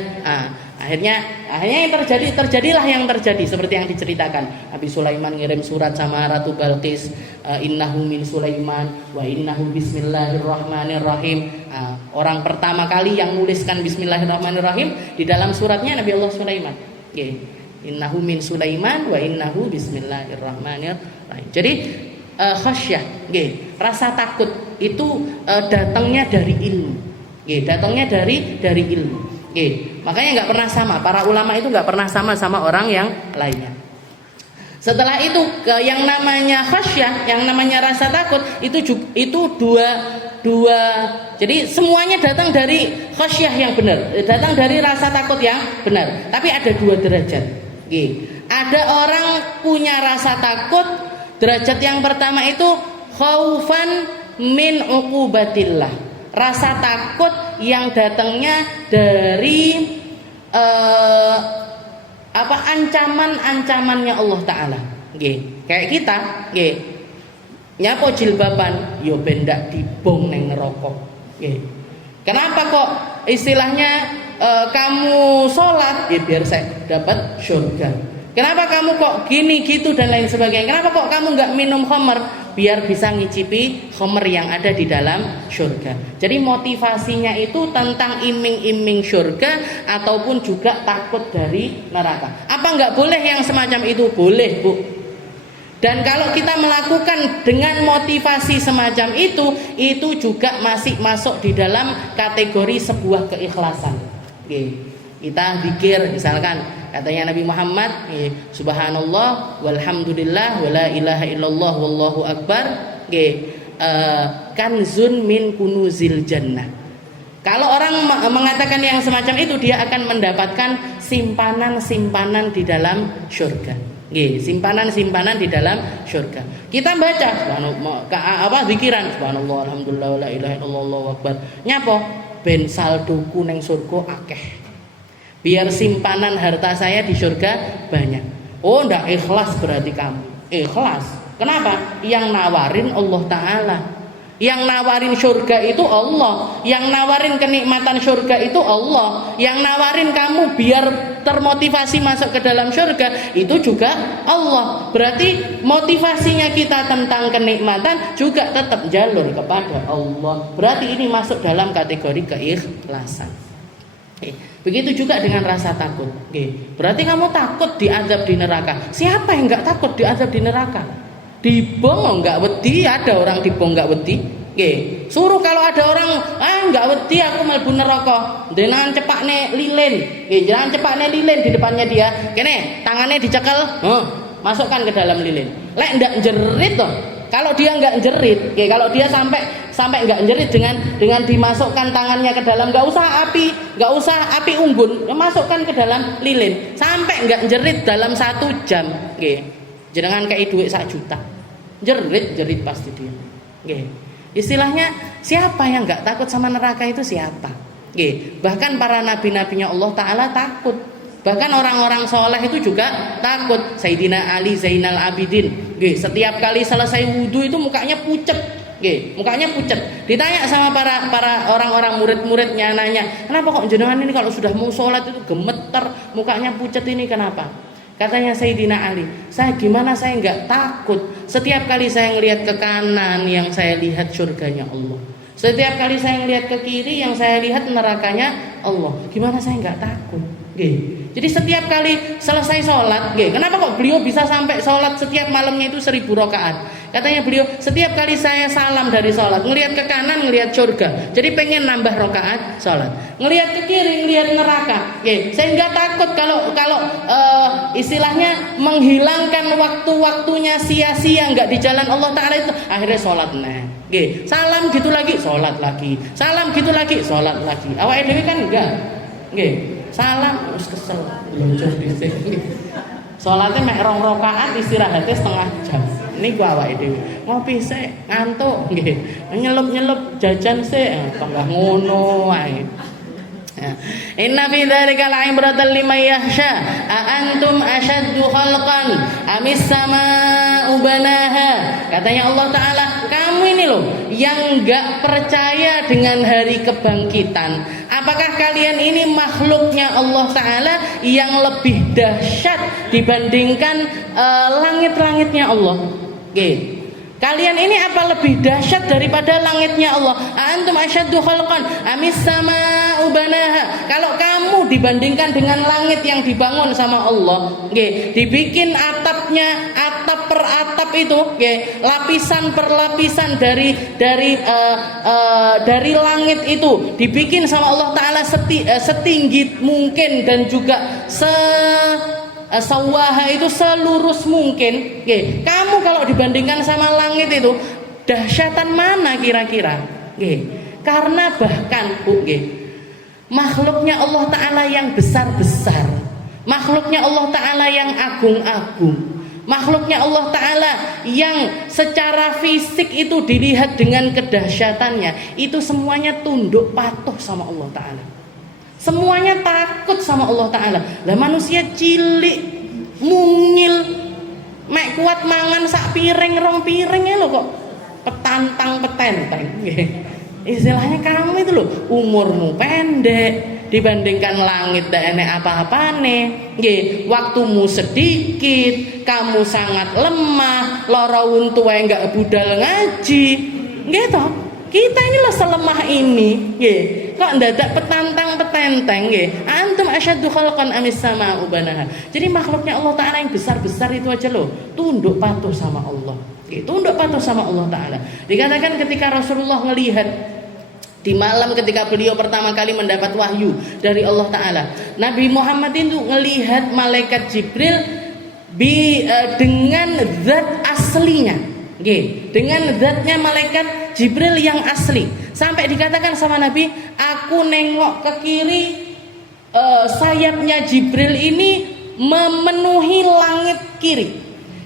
Akhirnya yang terjadilah yang terjadi seperti yang diceritakan. Nabi Sulaiman ngirim surat sama Ratu Balqis, innahu min Sulaiman wa innahu bismillahirrahmanirrahim. Orang pertama kali yang nuliskan bismillahirrahmanirrahim di dalam suratnya Nabi Allah Sulaiman. Innahu min Sulaiman wa innahu bismillahirrahmanirrahim. Jadi khasyah, rasa takut itu datangnya dari ilmu. Datangnya dari ilmu. Makanya nggak pernah sama, para ulama itu nggak pernah sama orang yang lainnya. Setelah itu yang namanya khasyah, yang namanya rasa takut itu dua. Jadi semuanya datang dari khasyah yang benar, datang dari rasa takut yang benar. Tapi ada 2 derajat. Ada orang punya rasa takut, derajat yang pertama itu khaufan min uqubatillah, rasa takut yang datangnya dari ancaman-ancamannya Allah Ta'ala. Kayak kita nyapo jilbaban yo bendak dibong neng neraka. Kenapa kok istilahnya kamu sholat biar saya dapat surga. Kenapa kamu kok gini gitu dan lain sebagainya. Kenapa kok kamu nggak minum khamr biar bisa ngicipi khamr yang ada di dalam surga. Jadi motivasinya itu tentang iming-iming surga ataupun juga takut dari neraka. Apa nggak boleh yang semacam itu? Boleh, Bu. Dan kalau kita melakukan dengan motivasi semacam itu juga masih masuk di dalam kategori sebuah keikhlasan. Kita zikir misalkan katanya Nabi Muhammad, subhanallah walhamdulillah wala ilaha illallah wallahu akbar, kanzun min kunuzil jannah. Kalau orang mengatakan yang semacam itu, dia akan mendapatkan simpanan-simpanan di dalam surga. Simpanan-simpanan di dalam surga. Kita baca zikiran subhanallah alhamdulillah wala ilaha illallah wallahu akbar. Nyapo ben saldoku neng surga akeh. Biar simpanan harta saya di surga banyak. Oh, ndak ikhlas berarti kamu. Ikhlas. Kenapa? Yang nawarin Allah Ta'ala. Yang nawarin surga itu Allah. Yang nawarin kenikmatan surga itu Allah. Yang nawarin kamu biar termotivasi masuk ke dalam surga itu juga Allah. Berarti motivasinya kita tentang kenikmatan juga tetap jalur kepada Allah. Berarti ini masuk dalam kategori keikhlasan. Begitu juga dengan rasa takut. Berarti kamu takut diazab di neraka. Siapa yang nggak takut diazab di neraka? Dibong nggak wedi, ada orang dibong nggak wedi. Suruh kalau ada orang nggak wedi aku mlebu neraka, dengan cepakne lilin. Jangan cepakne lilin di depannya dia. Kene tangannya dicekel, masukkan ke dalam lilin. Lek ndak jerit toh. Kalau dia nggak jerit, kalau dia sampai nggak jerit dengan dimasukkan tangannya ke dalam, nggak usah api unggun, masukkan ke dalam lilin sampai nggak jerit dalam 1 jam. Jangan kayak duit 1 juta, jerit pasti dia. Istilahnya siapa yang nggak takut sama neraka itu siapa? Bahkan para nabi-nabinya Allah Ta'ala takut. Bahkan orang-orang soleh itu juga takut. Sayyidina Ali Zainal Abidin, setiap kali selesai wudhu itu mukanya pucet. Mukanya pucet. Ditanya sama para orang-orang murid-muridnya, nanya, kenapa kok jenengan ini kalau sudah mau sholat itu gemeter, mukanya pucet ini kenapa? Katanya Sayyidina Ali, saya nggak takut. Setiap kali saya ngelihat ke kanan, yang saya lihat surganya Allah. Setiap kali saya ngelihat ke kiri, yang saya lihat nerakanya Allah. Gimana saya nggak takut? Jadi setiap kali selesai sholat, kenapa kok beliau bisa sampai sholat setiap malamnya itu 1000 rakaat? Katanya beliau, setiap kali saya salam dari sholat, ngelihat ke kanan, ngelihat surga, jadi pengen nambah rakaat sholat. Ngelihat ke kiri, ngelihat neraka. Saya nggak takut kalau istilahnya menghilangkan waktu-waktunya sia-sia nggak di jalan Allah Ta'ala itu. Akhirnya sholat salam gitu lagi, sholat lagi. Salam gitu lagi, sholat lagi. Awake dhewe kan enggak. Salam terus kesel luncur dhisik. Salate mek 2 rakaat, istirahatnya setengah jam. Ini gua awake dhewe. Ngopi sik, ngantuk nggih. Nyelup-nyelup jajan sik, tambah ngono wae. Inna fi dzalika la'ibratan liman yakhsha a antum ashaddu khalqan amis samaa'u banaha. Katanya Allah Ta'ala, kamu ini loh yang enggak percaya dengan hari kebangkitan. Apakah kalian ini makhluknya Allah Ta'ala yang lebih dahsyat dibandingkan langit-langitnya Allah? Kalian ini apa lebih dahsyat daripada langitnya Allah? Antum asyaddu khalqan amis sama'u banaha. Kalau kamu dibandingkan dengan langit yang dibangun sama Allah, dibikin atapnya, atap per atap itu, lapisan per lapisan dari langit itu dibikin sama Allah Ta'ala setinggi mungkin dan juga sawaha itu selurus mungkin. Kamu kalau dibandingkan sama langit itu dahsyatan mana kira-kira? Karena bahkan makhluknya Allah Ta'ala yang besar-besar, makhluknya Allah Ta'ala yang agung-agung, makhluknya Allah Ta'ala yang secara fisik itu dilihat dengan kedahsyatannya, itu semuanya tunduk patuh sama Allah Ta'ala. Semuanya takut sama Allah Ta'ala. Lah manusia cilik, mungil, mek kuat mangan sak piring 2 piring ya lo kok petantang petenteng. Istilahnya kamu itu loh, umurmu pendek dibandingkan langit dan enek apa-apane. Waktumu sedikit, kamu sangat lemah, lara untu wae enggak budal ngaji. Gitu. Kita ini loh selemah ini, kok ndadak petantang petenteng, antum asyaddu khalqan amis sama'u banaha. Jadi makhluknya Allah Ta'ala yang besar-besar itu aja loh tunduk patuh sama Allah, tunduk patuh sama Allah Ta'ala. Dikatakan ketika Rasulullah melihat di malam ketika beliau pertama kali mendapat wahyu dari Allah Ta'ala, Nabi Muhammad itu melihat malaikat Jibril dengan zat aslinya. Dengan zatnya malaikat Jibril yang asli. Sampai dikatakan sama Nabi, aku nengok ke kiri, sayapnya Jibril ini memenuhi langit kiri.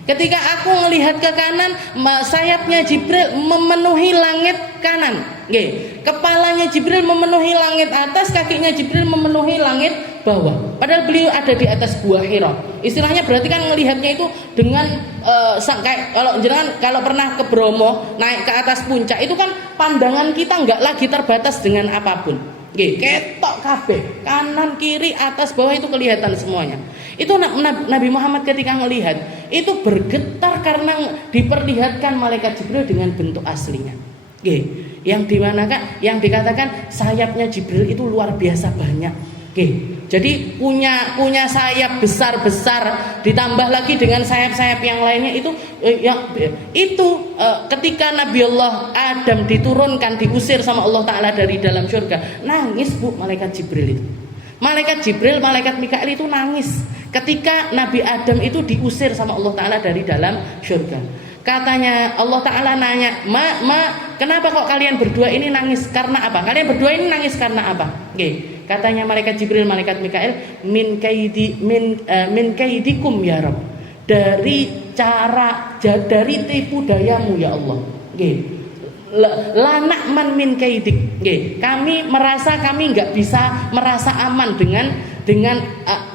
Ketika aku melihat ke kanan, sayapnya Jibril memenuhi langit kanan. Kepalanya Jibril memenuhi langit atas, kakinya Jibril memenuhi langit bawah. Padahal beliau ada di atas Gua Hira. Istilahnya berarti kan melihatnya itu dengan kayak kalau pernah ke Bromo naik ke atas puncak itu kan pandangan kita nggak lagi terbatas dengan apapun. Nggih, ketok kabeh, kanan, kiri, atas, bawah itu kelihatan semuanya. Itu Nabi Muhammad ketika melihat itu bergetar karena diperlihatkan malaikat Jibril dengan bentuk aslinya. Nggih, yang dimana Kak? Yang dikatakan sayapnya Jibril itu luar biasa banyak. Nggih. Jadi punya sayap besar-besar ditambah lagi dengan sayap-sayap yang lainnya itu ketika Nabi Allah Adam diturunkan diusir sama Allah Ta'ala dari dalam surga, nangis Bu malaikat Jibril itu. Malaikat Jibril, malaikat Mikail itu nangis ketika Nabi Adam itu diusir sama Allah Ta'ala dari dalam surga. Katanya Allah Ta'ala nanya, kenapa kok kalian berdua ini nangis? Karena apa? Kalian berdua ini nangis karena apa? Oke. Katanya malaikat Jibril, malaikat Mikail, min kaidikum ya Rabb. Dari tipu dayamu ya Allah. Nggih. Lanak man min kaidik. Nggih. Kami merasa kami enggak bisa merasa aman dengan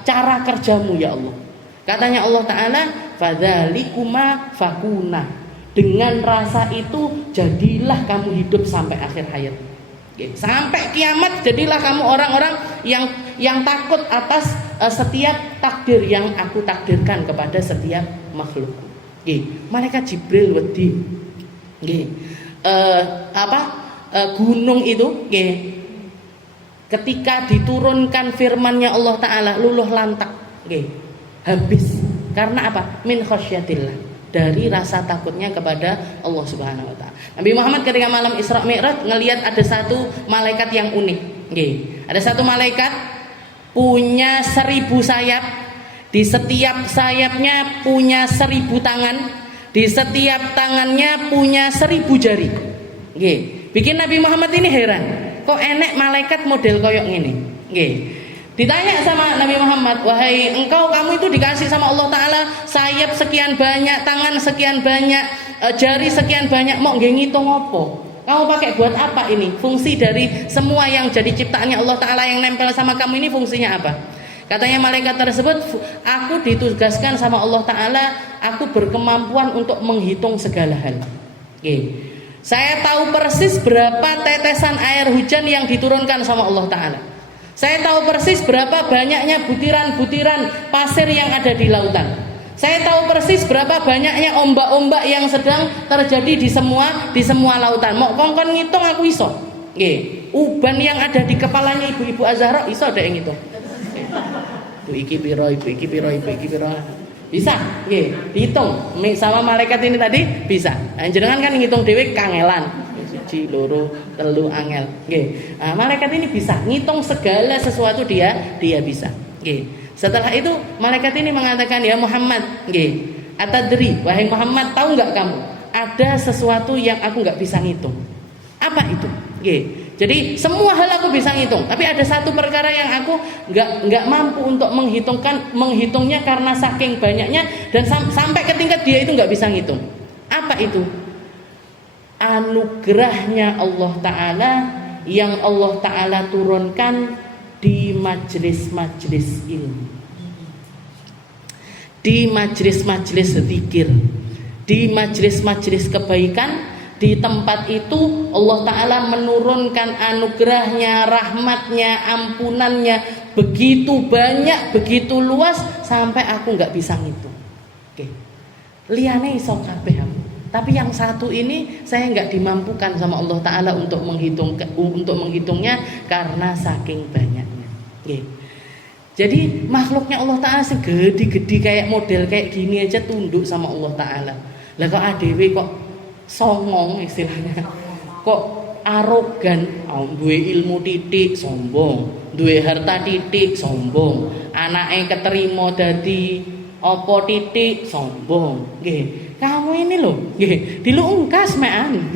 cara kerjamu ya Allah. Katanya Allah Ta'ala, fadzalikuma fakuna. Dengan rasa itu jadilah kamu hidup sampai akhir hayat. Sampai kiamat jadilah kamu orang-orang yang takut atas setiap takdir yang aku takdirkan kepada setiap makhluk. Malaikat Jibril wedi. Gunung itu ketika diturunkan firman-Nya Allah Ta'ala luluh lantak. Habis. Karena apa? Min khasyatillah. Dari rasa takutnya kepada Allah Subhanahu wa Ta'ala. Nabi Muhammad ketika malam Isra Mi'raj ngelihat ada satu malaikat yang unik. Ada satu malaikat punya 1000 sayap. Di setiap sayapnya punya 1000 tangan. Di setiap tangannya punya 1000 jari. Bikin Nabi Muhammad ini heran. Kok enek malaikat model koyok ngene? Ditanya sama Nabi Muhammad, wahai engkau, kamu itu dikasih sama Allah Ta'ala sayap sekian banyak, tangan sekian banyak, jari sekian banyak, mau ngitung apa? Kamu pakai buat apa ini? Fungsi dari semua yang jadi ciptaannya Allah Ta'ala yang nempel sama kamu ini fungsinya apa? Katanya malaikat tersebut, aku ditugaskan sama Allah Ta'ala, aku berkemampuan untuk menghitung segala hal. Saya tahu persis berapa tetesan air hujan yang diturunkan sama Allah Ta'ala. Saya tahu persis berapa banyaknya butiran-butiran pasir yang ada di lautan. Saya tahu persis berapa banyaknya ombak-ombak yang sedang terjadi di semua lautan. Mau kongkon ngitung aku iso. Uban yang ada di kepalanya ibu-ibu Azhara iso deh ngitung. Ibu iki piro, ibu iki piro, ibu iki piro. Bisa, dihitung. Sama malaikat ini tadi bisa. Jenengan kan ngitung dhewe kangelan. 1, 2, 3 angel. Malaikat ini bisa ngitung segala sesuatu dia bisa. Setelah itu malaikat ini mengatakan, ya Muhammad, atadri, wahai Muhammad, tahu nggak kamu ada sesuatu yang aku nggak bisa ngitung? Apa itu? Jadi semua hal aku bisa ngitung, tapi ada satu perkara yang aku nggak mampu untuk menghitungnya karena saking banyaknya dan sampai ke tingkat dia itu nggak bisa ngitung. Apa itu? Anugerahnya Allah Ta'ala yang Allah Ta'ala turunkan di majelis-majelis ilmu, di majelis-majelis zikir, di majelis-majelis kebaikan. Di tempat itu Allah Ta'ala menurunkan anugerahnya, rahmatnya, ampunannya begitu banyak, begitu luas sampai aku gak bisa ngitung. Liyane iso kabeh aku. Tapi yang satu ini saya nggak dimampukan sama Allah Ta'ala untuk menghitungnya karena saking banyaknya. Jadi makhluknya Allah Ta'ala segede-gede kayak model kayak gini aja tunduk sama Allah Ta'ala. Lah kok adewe kok songong istilahnya, kok arogan, duwe ilmu titik sombong, duwe harta titik sombong, anake keterima dadi apa titik sombong. Kamu ini loh, dilungkas mean,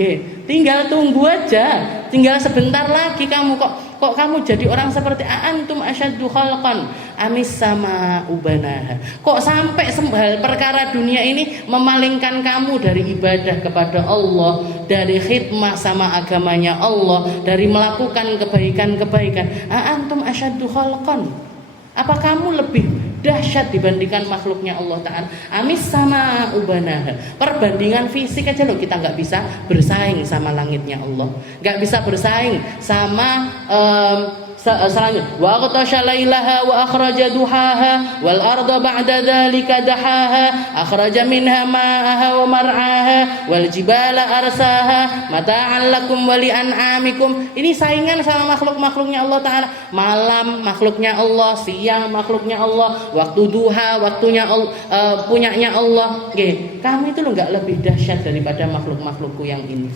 tinggal tunggu aja, tinggal sebentar lagi kamu kok kamu jadi orang seperti antum asyaddu khalqan amis sama ubanaha. Kok sampai hal perkara dunia ini memalingkan kamu dari ibadah kepada Allah, dari khidmah sama agamanya Allah, dari melakukan kebaikan-kebaikan. Antum asyaddu khalqan. Apa kamu lebih dahsyat dibandingkan makhluknya Allah Ta'ala? Amis sama ubanaha. Perbandingan fisik aja loh kita nggak bisa bersaing sama langitnya Allah, nggak bisa bersaing sama selanjutnya. Wa aghtasha lailaha wa akhraja duhaha wal arda ba'da dzalika dahaha akhraja minha ma'aha wa mar'aha wal jibala arsaha mata'an lakum wa li an'amikum. Ini saingan sama makhluk-makhluknya Allah Ta'ala. Malam makhluknya Allah, siang makhluknya Allah, waktu duha waktunya punyanya Allah. Kamu itu loh nggak lebih dahsyat daripada makhluk-makhlukku yang ini.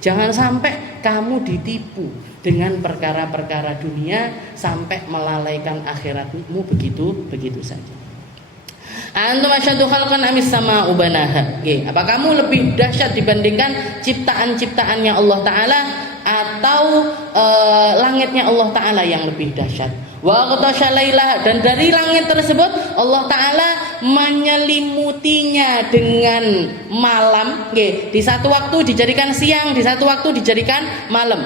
Jangan sampai kamu ditipu dengan perkara-perkara dunia sampai melalaikan akhiratmu begitu saja. Antum asyaddu khalqan amis sama ubanaha. Apa kamu lebih dahsyat dibandingkan ciptaan-ciptaannya Allah Ta'ala atau langitnya Allah Ta'ala yang lebih dahsyat? Wa aghtasha lailaha, dan dari langit tersebut Allah Ta'ala menyelimutinya dengan malam. Di satu waktu dijadikan siang, di satu waktu dijadikan malam.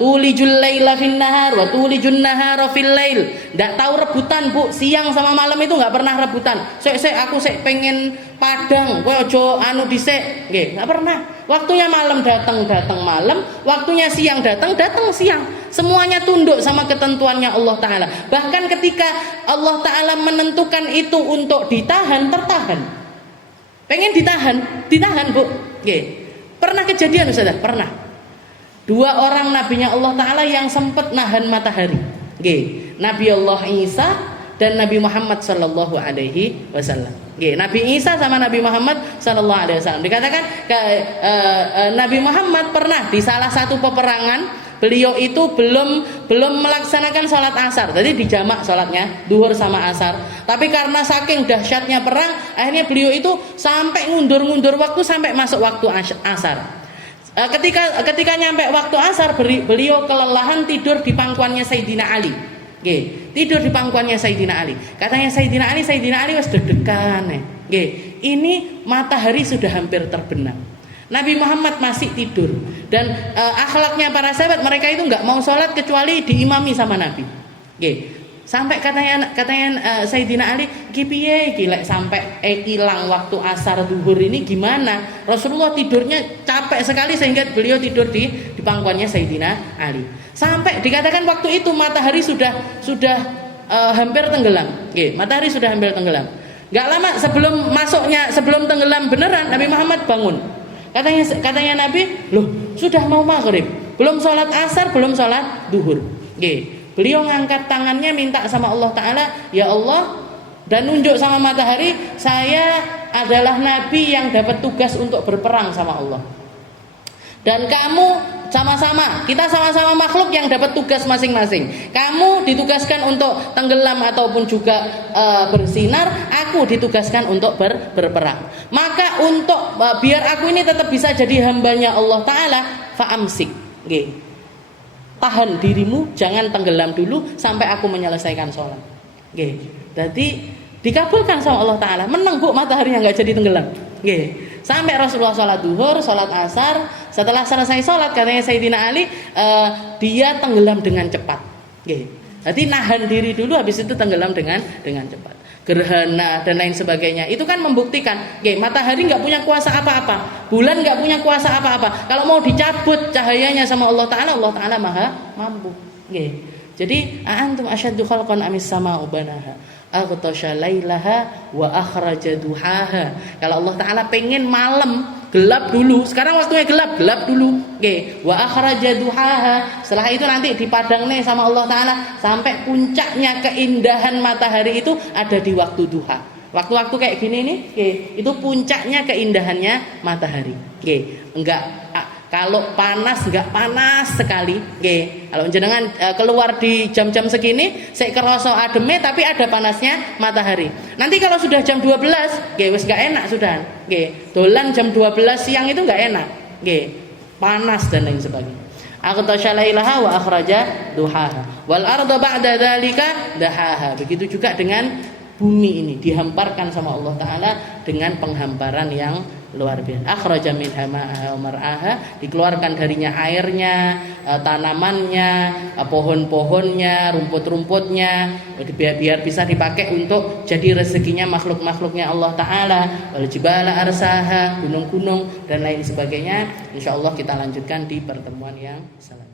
Tulijul laila fin nahar wa tulijun nahara fil lail. Enggak tahu rebutan, Bu. Siang sama malam itu enggak pernah rebutan. Aku pengen padang, kowe aja anu dhisik. Enggak pernah. Waktunya malam datang malam, waktunya siang datang siang. Semuanya tunduk sama ketentuannya Allah Ta'ala. Bahkan ketika Allah Ta'ala menentukan itu untuk ditahan, tertahan. Pengen ditahan, Bu. Pernah kejadian Ustaz? Pernah. 2 orang nabinya Allah Ta'ala yang sempat nahan matahari. Nabi Allah Isa dan Nabi Muhammad sallallahu alaihi wasallam. Nabi Isa sama Nabi Muhammad sallallahu alaihi wasallam. Dikatakan Nabi Muhammad pernah di salah satu peperangan, beliau itu belum melaksanakan sholat asar. Jadi dijamak sholatnya duhur sama asar. Tapi karena saking dahsyatnya perang, akhirnya beliau itu sampai ngundur waktu sampai masuk waktu asar. Ketika nyampe waktu asar, beliau kelelahan tidur di pangkuannya Sayyidina Ali. Tidur di pangkuannya Sayyidina Ali. Katanya Sayyidina Ali wis deg-degan. Ini matahari sudah hampir terbenam. Nabi Muhammad masih tidur. Dan akhlaknya para sahabat, mereka itu nggak mau sholat kecuali diimami sama Nabi. Sampai katanya Sayyidina Ali, piye iki lek sampai hilang waktu asar duhur ini gimana? Rasulullah tidurnya capek sekali sehingga beliau tidur di pangkuannya Sayyidina Ali. Sampai dikatakan waktu itu matahari sudah hampir tenggelam. Matahari sudah hampir tenggelam. Gak lama sebelum tenggelam beneran, Nabi Muhammad bangun. Katanya Nabi, loh sudah mau maghrib, belum sholat asar, belum sholat duhur. Beliau ngangkat tangannya minta sama Allah Ta'ala, ya Allah, dan nunjuk sama matahari, saya adalah nabi yang dapat tugas untuk berperang sama Allah. Dan kamu kita sama-sama makhluk yang dapat tugas masing-masing. Kamu ditugaskan untuk tenggelam ataupun juga bersinar, aku ditugaskan untuk berperang. Maka untuk biar aku ini tetap bisa jadi hambanya Allah Ta'ala, fa'amsik. Tahan dirimu, jangan tenggelam dulu sampai aku menyelesaikan sholat. Jadi dikabulkan sama Allah Ta'ala. Menang, Bu, matahari yang gak jadi tenggelam. Sampai Rasulullah sholat duhur, sholat asar. Setelah selesai sholat, katanya Sayyidina Ali, dia tenggelam dengan cepat. Jadi nahan diri dulu, habis itu tenggelam dengan cepat. Gerhana dan lain sebagainya, itu kan membuktikan matahari nggak punya kuasa apa-apa, bulan nggak punya kuasa apa-apa. Kalau mau dicabut cahayanya sama Allah Ta'ala maha mampu. Jadi antum asyaddu khalqan amis sama ubanaha aghtasha lailaha wa akhraja duhaha. Kalau Allah Ta'ala pengen malam gelap dulu, sekarang waktunya gelap dulu. Wa akhraja duhaha. Setelah itu nanti dipadang nih sama Allah Ta'ala sampai puncaknya keindahan matahari itu ada di waktu duha. Waktu-waktu kayak gini nih, itu puncaknya keindahannya matahari. Kalau panas nggak panas sekali. Kalau jenengan keluar di jam-jam segini, saya kerasa ademe tapi ada panasnya matahari. Nanti kalau sudah jam 12, wis nggak enak sudah. Dolan jam 12 siang itu nggak enak. Panas dan lain sebagainya. Aghtasha lailaha wa akhraja duhaha wal arda ba'da dzalika dahaha. Begitu juga dengan bumi ini dihamparkan sama Allah Ta'ala dengan penghamparan yang luar biasa. Akhraja minha ma'aha wa mar'aha, dikeluarkan darinya airnya, tanamannya, pohon-pohonnya, rumput-rumputnya, biar bisa dipakai untuk jadi rezekinya makhluk-makhluknya Allah Ta'ala. Wal jibala arsaha, gunung-gunung dan lain sebagainya. Insyaallah kita lanjutkan di pertemuan yang selanjutnya.